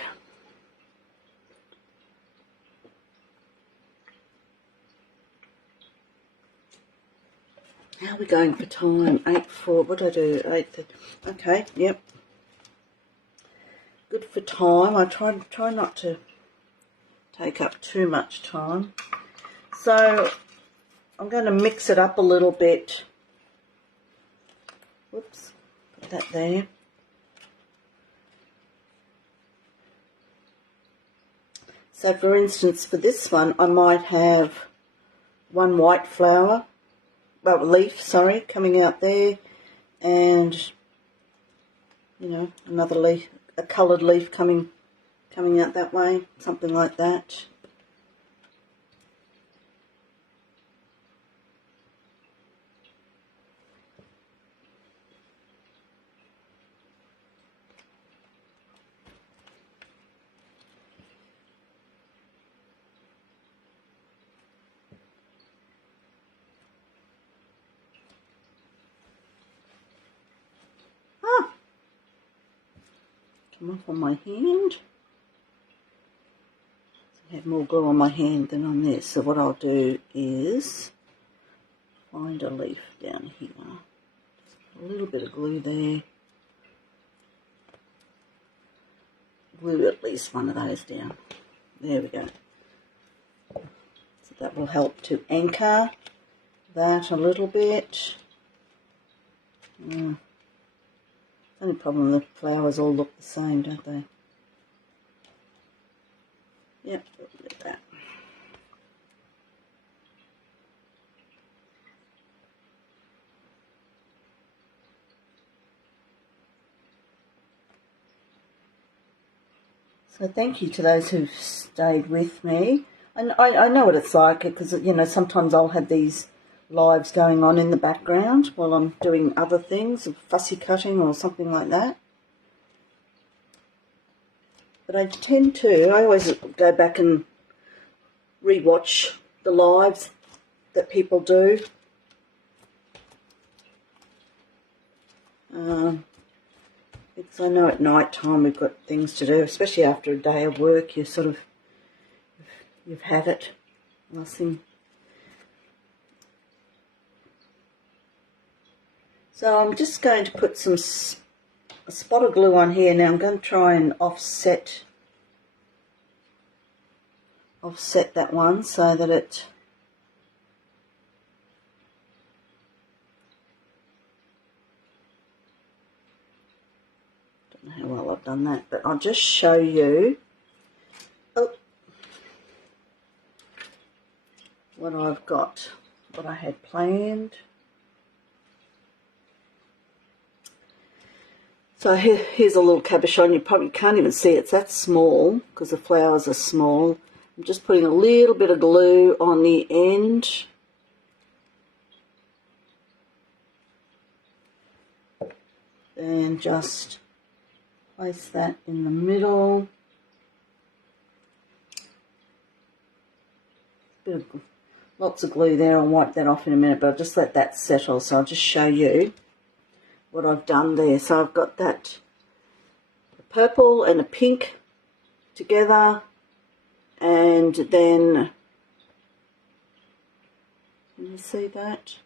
How are we going for time? 8:04. What did I do? 8:30. Okay, yep. Good for time. I try not to take up too much time. So I'm going to mix it up a little bit. Whoops. Put that there. So for instance, for this one, I might have one white flower. Well, leaf, sorry, coming out there, and, you know, another leaf, a coloured leaf coming out that way, something like that. Off on my hand. I have more glue on my hand than on this, so what I'll do is find a leaf down here. Just a little bit of glue there. Glue at least one of those down. There we go. So that will help to anchor that a little bit. The only problem, the flowers all look the same, don't they? Yep, a little bit of that. So thank you to those who've stayed with me. And I know what it's like because, you know, sometimes I'll have these lives going on in the background while I'm doing other things, fussy cutting or something like that. But I always go back and re-watch the lives that people do. Because I know at night time we've got things to do, especially after a day of work. You sort of, you've had it, nothing. So I'm just going to put a spot of glue on here. Now I'm going to try and offset that one so that it don't know how well I've done that, but I'll just show you what I've got, what I had planned. So here's a little cabochon. You probably can't even see it's that small because the flowers are small. I'm just putting a little bit of glue on the end. And just place that in the middle. Lots of glue there. I'll wipe that off in a minute, but I'll just let that settle. So I'll just show you what I've done there. So I've got that purple and a pink together, and then, can you see that?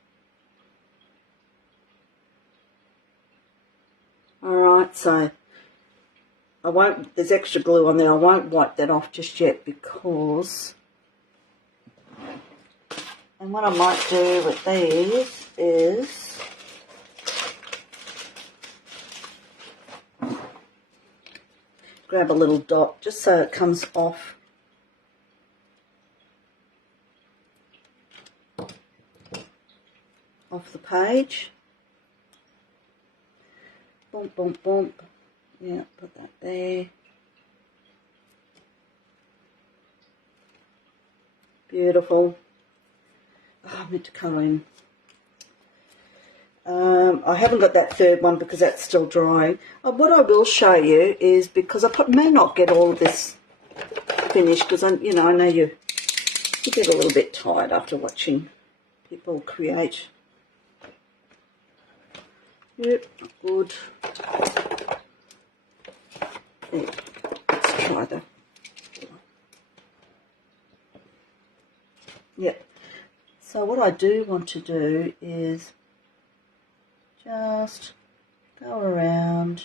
Alright, so I won't, there's extra glue on there. I won't wipe that off just yet because, and what I might do with these is grab a little dot just so it comes off the page. Bump, bump, bump. Yeah, put that there. Beautiful. Oh, I meant to colour in. I haven't got that third one because that's still drying. What I will show you is, because I may not get all of this finished, because I know you get a little bit tired after watching people create. Yep, good. Yeah, let's try that. Yep. So what I do want to do is just go around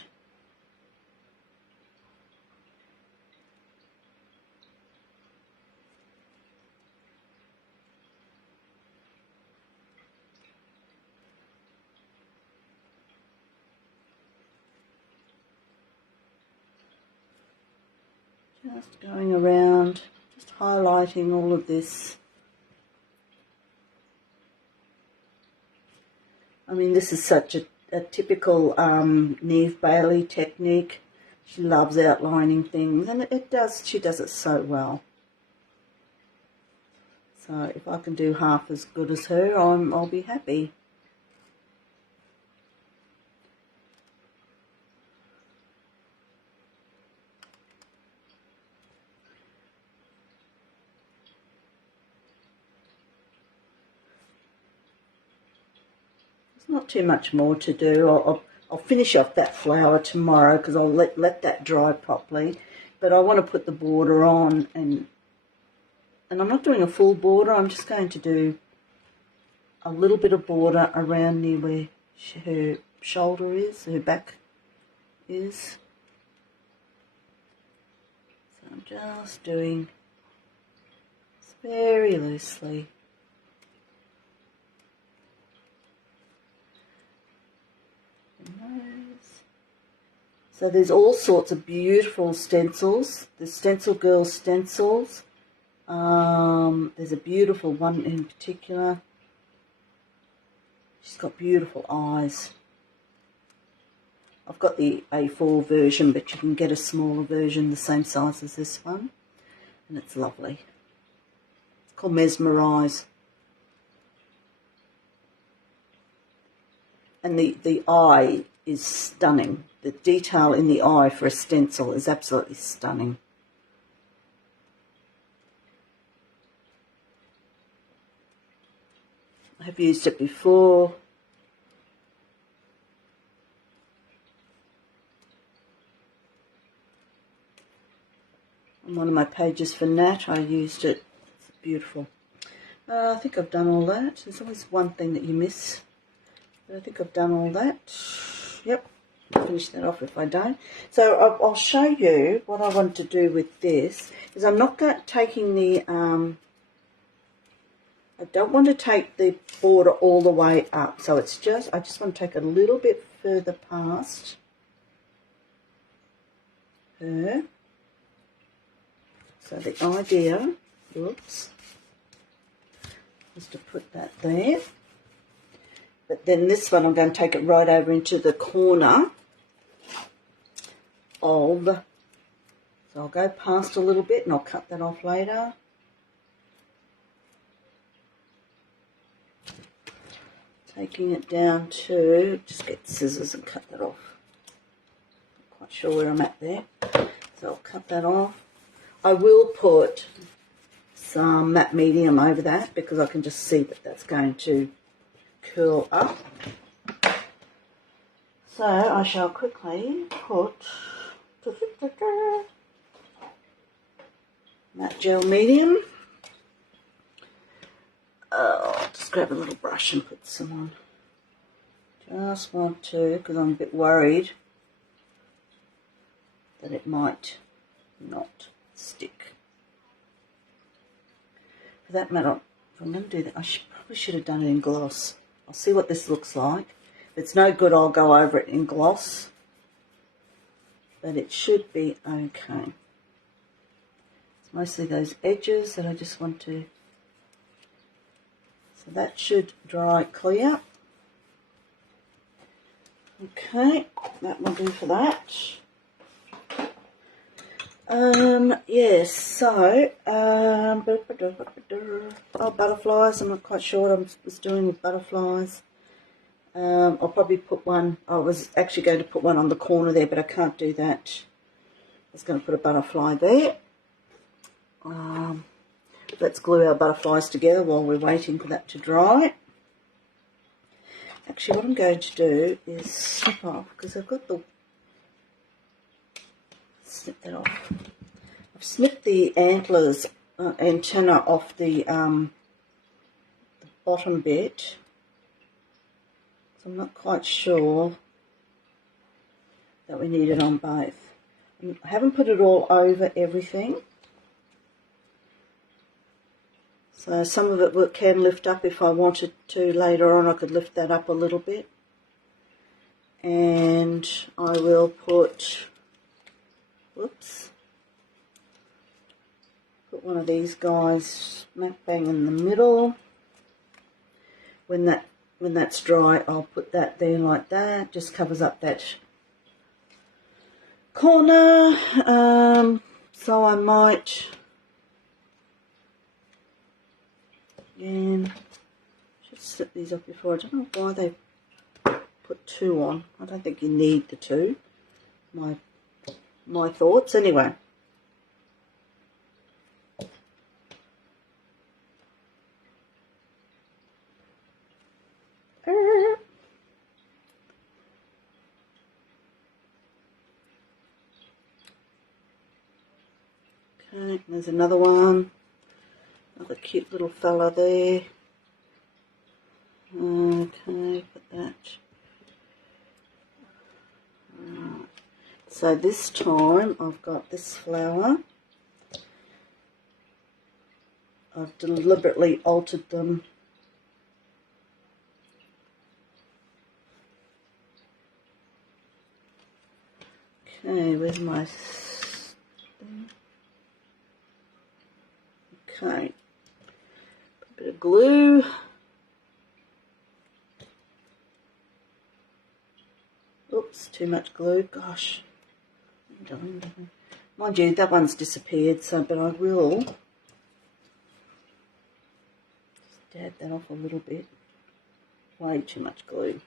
just going around, just highlighting all of this. I mean, this is such a typical Neve Bailey technique. She loves outlining things, and she does it so well. So if I can do half as good as her, I'll be happy. Not too much more to do. I'll finish off that flower tomorrow because I'll let that dry properly. But I want to put the border on, and I'm not doing a full border. I'm just going to do a little bit of border around near where her shoulder is, her back is. So I'm just doing this very loosely. So there's all sorts of beautiful stencils. The Stencil Girl stencils. There's a beautiful one in particular. She's got beautiful eyes. I've got the A4 version, but you can get a smaller version the same size as this one. And it's lovely. It's called Mesmerise. And the eye is stunning. The detail in the eye for a stencil is absolutely stunning. I have used it before. one of my pages for Nat. I used it. It's beautiful. I think I've done all that. There's always one thing that you miss. But I think I've done all that. Yep. I'll finish that off if I don't. So I'll show you what I want to do with this. Is I'm not taking the... I don't want to take the border all the way up. So it's just... I just want to take a little bit further past her. So the idea... Whoops. Is to put that there. But then this one I'm going to take it right over into the corner of, so I'll go past a little bit and I'll cut that off later. Taking it down to, just get scissors and cut that off. Not quite sure where I'm at there. So I'll cut that off. I will put some matte medium over that because I can just see that that's going to curl up. So I shall quickly put matte gel medium. I'll just grab a little brush and put some on. Just want to, because I'm a bit worried that it might not stick. For that matter, if I'm going to do that, I probably should have done it in gloss. I'll see what this looks like. If it's no good, I'll go over it in gloss. But it should be okay. It's mostly those edges that I just want to... So that should dry clear. Okay, that will do for that. Yes, so, butterflies, I'm not quite sure what I was doing with butterflies. I'll probably put one, I was actually going to put one on the corner there, but I can't do that. I was going to put a butterfly there. Let's glue our butterflies together while we're waiting for that to dry. Actually, what I'm going to do is snip off, because I've got the... Snip that off. I've snipped the antlers, antenna off the bottom bit. So I'm not quite sure that we need it on both. I haven't put it all over everything. So some of it can lift up if I wanted to later on. I could lift that up a little bit. And I will put... Whoops. Put one of these guys smack bang in the middle. When that's dry, I'll put that there like that. Just covers up that corner. So I might again just slip these off before. I don't know why they put two on. I don't think you need the two. My thoughts anyway. Okay, there's another one. Another cute little fella there. Okay, put that. Right. So this time I've got this flower. I've deliberately altered them. Okay, where's my thing? Okay, a bit of glue. Oops, too much glue, gosh. Mind you, that one's disappeared, so but I will just dab that off a little bit. Way too much glue.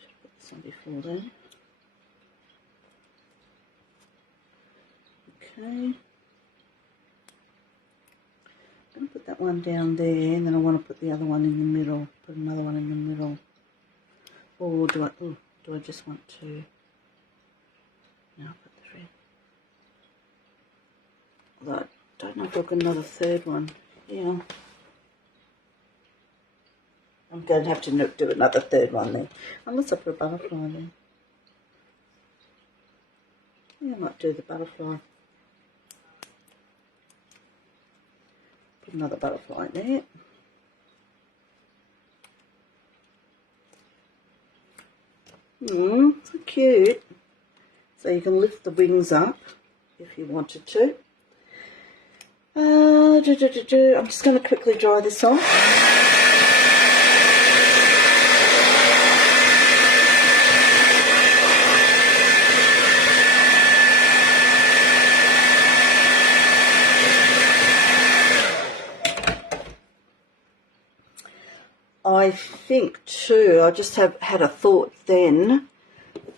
Should put this on before then. Okay. I'm going to put that one down there, and then I want to put the other one in the middle. Put another one in the middle. Or do I just want to Now I'll put the thread. Although I don't know if I've got another third one. Yeah. I'm going to have to do another third one then. Unless I put a butterfly there. Yeah, I might do the butterfly. Put another butterfly there. So cute. So you can lift the wings up if you wanted to. I'm just going to quickly dry this off. I think too, I just had a thought then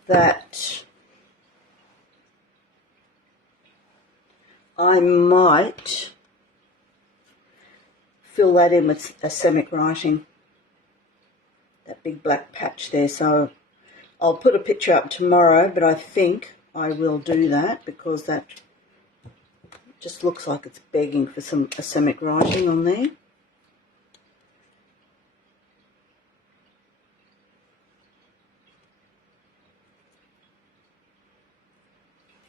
that I might fill that in with asemic writing, that big black patch there. So I'll put a picture up tomorrow, but I think I will do that because that just looks like it's begging for some asemic writing on there.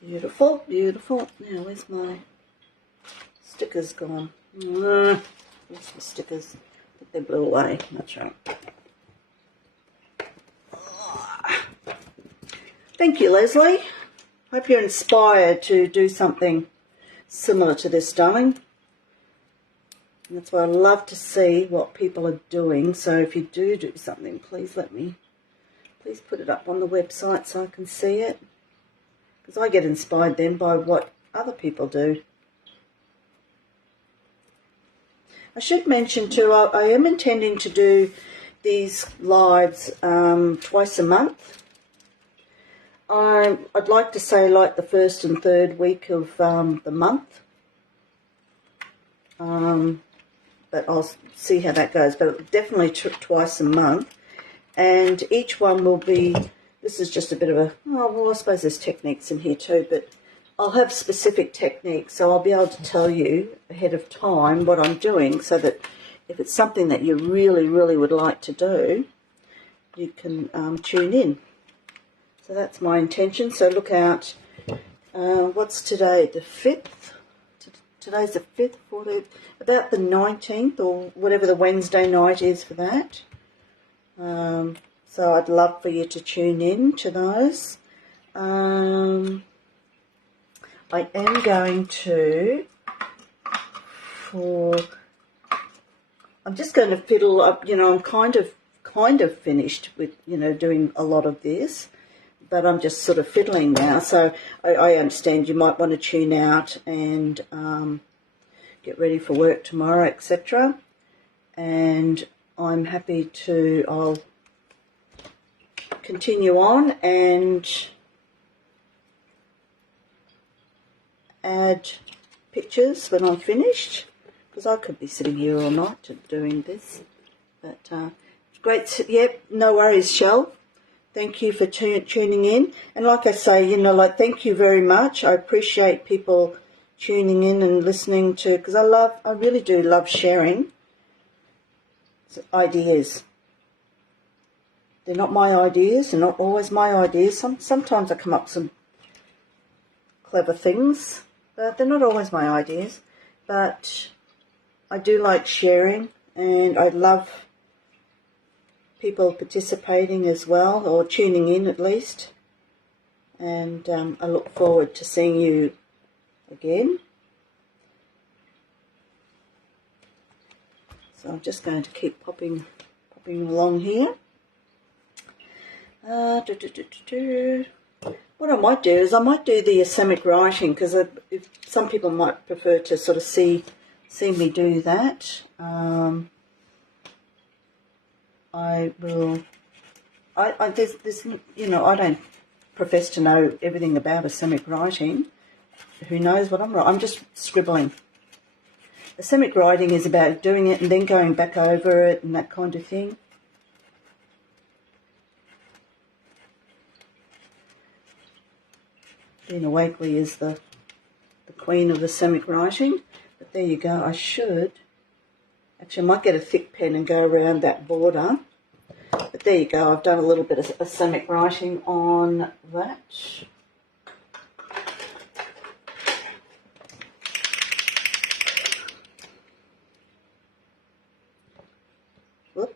Beautiful, beautiful. Now, where's my stickers gone? Where's my stickers? I think they blew away. That's right. Thank you, Leslie. Hope you're inspired to do something similar to this, darling. And that's why I love to see what people are doing. So if you do something, please put it up on the website so I can see it. Because I get inspired then by what other people do. I should mention too, I am intending to do these lives twice a month. I'd like to say like the first and third week of the month. But I'll see how that goes. But definitely twice a month. And each one will be... This is just a bit of a, well, I suppose there's techniques in here too, but I'll have specific techniques, so I'll be able to tell you ahead of time what I'm doing so that if it's something that you really, really would like to do, you can tune in. So that's my intention. So look out, what's today, the 5th? Today's the 5th, 14th, about the 19th or whatever the Wednesday night is for that. So I'd love for you to tune in to those. I am going to, I'm just going to fiddle up, I'm kind of finished with, doing a lot of this, but I'm just sort of fiddling now. So I understand you might want to tune out and get ready for work tomorrow, etc. And I'm happy to, I'll continue on and add pictures when I'm finished, because I could be sitting here all night doing this. But it's great. Yep, no worries, Shell. Thank you for tuning in. And like I say, thank you very much. I appreciate people tuning in and listening to, because I really do love sharing ideas. They're not my ideas. They're not always my ideas. Sometimes I come up with some clever things, but they're not always my ideas. But I do like sharing, and I love people participating as well, or tuning in at least. And I look forward to seeing you again. So I'm just going to keep popping along here. What I might do is I might do the asemic writing, because some people might prefer to sort of see me do that. I will. There's I don't profess to know everything about asemic writing. Who knows what I'm writing? I'm just scribbling. Asemic writing is about doing it and then going back over it and that kind of thing. Dina Wakely is the queen of the ceramic writing. But there you go. Actually, I might get a thick pen and go around that border. But there you go. I've done a little bit of ceramic writing on that. Whoop.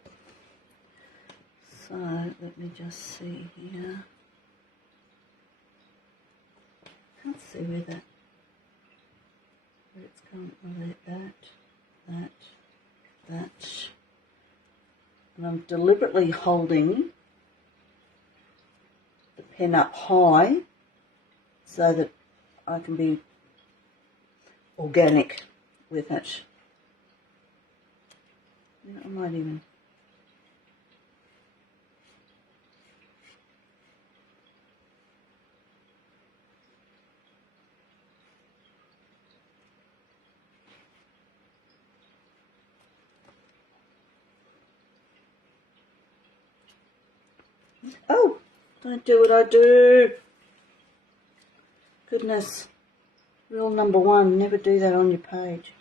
So let me just see here. Can't see where it's going. That. And I'm deliberately holding the pen up high so that I can be organic with it. I might even... Oh, don't do what I do. Goodness. Rule number 1, never do that on your page.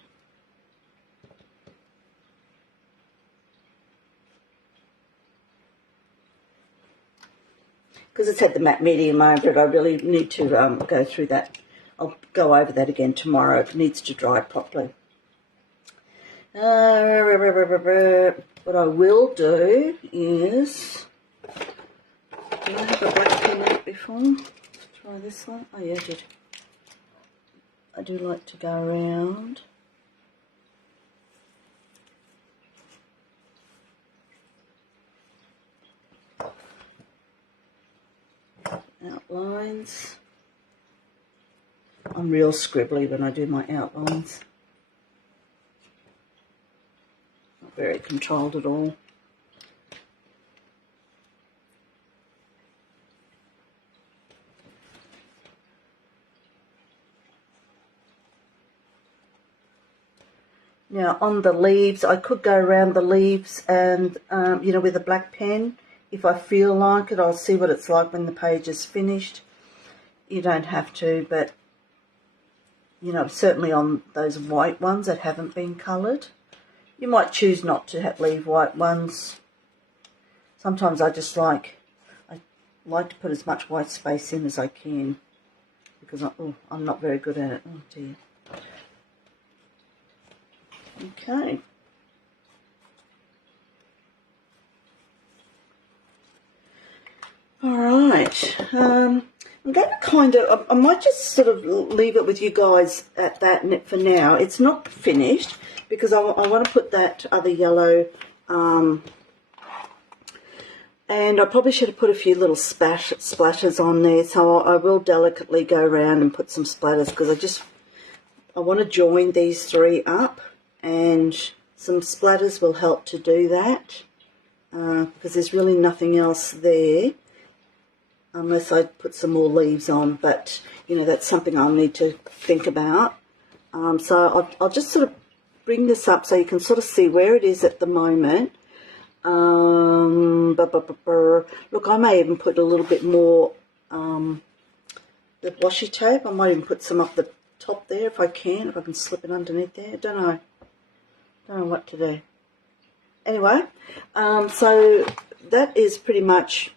Because it's had the matte medium over it, I really need to go through that. I'll go over that again tomorrow. It needs to dry properly. What I will do is... Did I have a black pen out before? Let's try this one. Oh yeah, I did. I do like to go around. Outlines. I'm real scribbly when I do my outlines. Not very controlled at all. Now on the leaves, I could go around the leaves and, with a black pen. If I feel like it, I'll see what it's like when the page is finished. You don't have to, but, certainly on those white ones that haven't been coloured. You might choose not to leave white ones. Sometimes I like to put as much white space in as I can because I'm not very good at it. Oh dear. Okay. All right. I'm going to I might just sort of leave it with you guys at that for now. It's not finished because I want to put that other yellow, and I probably should have put a few little splatters on there. So I will delicately go around and put some splatters because I want to join these 3 up. And some splatters will help to do that because there's really nothing else there unless I put some more leaves on, but that's something I'll need to think about. So I'll just sort of bring this up so you can sort of see where it is at the moment. Look, I may even put a little bit more the washi tape. I might even put some up the top there if I can slip it underneath there. I don't know what to do. Anyway, so that is pretty much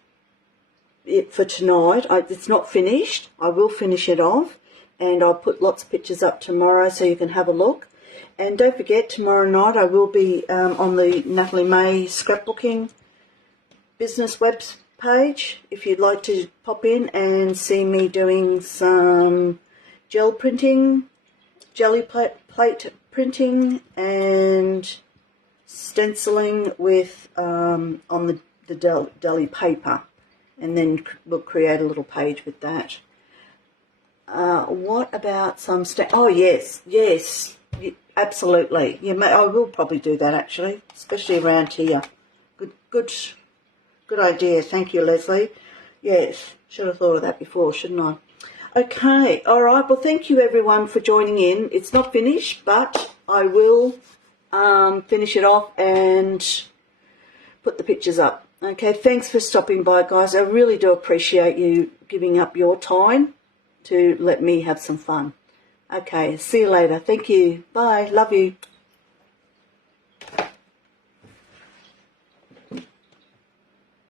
it for tonight. It's not finished. I will finish it off, and I'll put lots of pictures up tomorrow so you can have a look. And don't forget, tomorrow night I will be on the Natalie May scrapbooking business web page. If you'd like to pop in and see me doing some gel printing, jelly plate printing and stenciling with on the deli paper, and then we'll create a little page with that. What about some oh yes, absolutely. Yeah, I will probably do that actually, especially around here. Good idea. Thank you, Leslie. Yes, should have thought of that before, shouldn't I? Okay, all right. Well, thank you everyone for joining in. It's not finished, but I will finish it off and put the pictures up. Okay, thanks for stopping by, guys. I really do appreciate you giving up your time to let me have some fun. Okay, see you later. Thank you. Bye. Love you.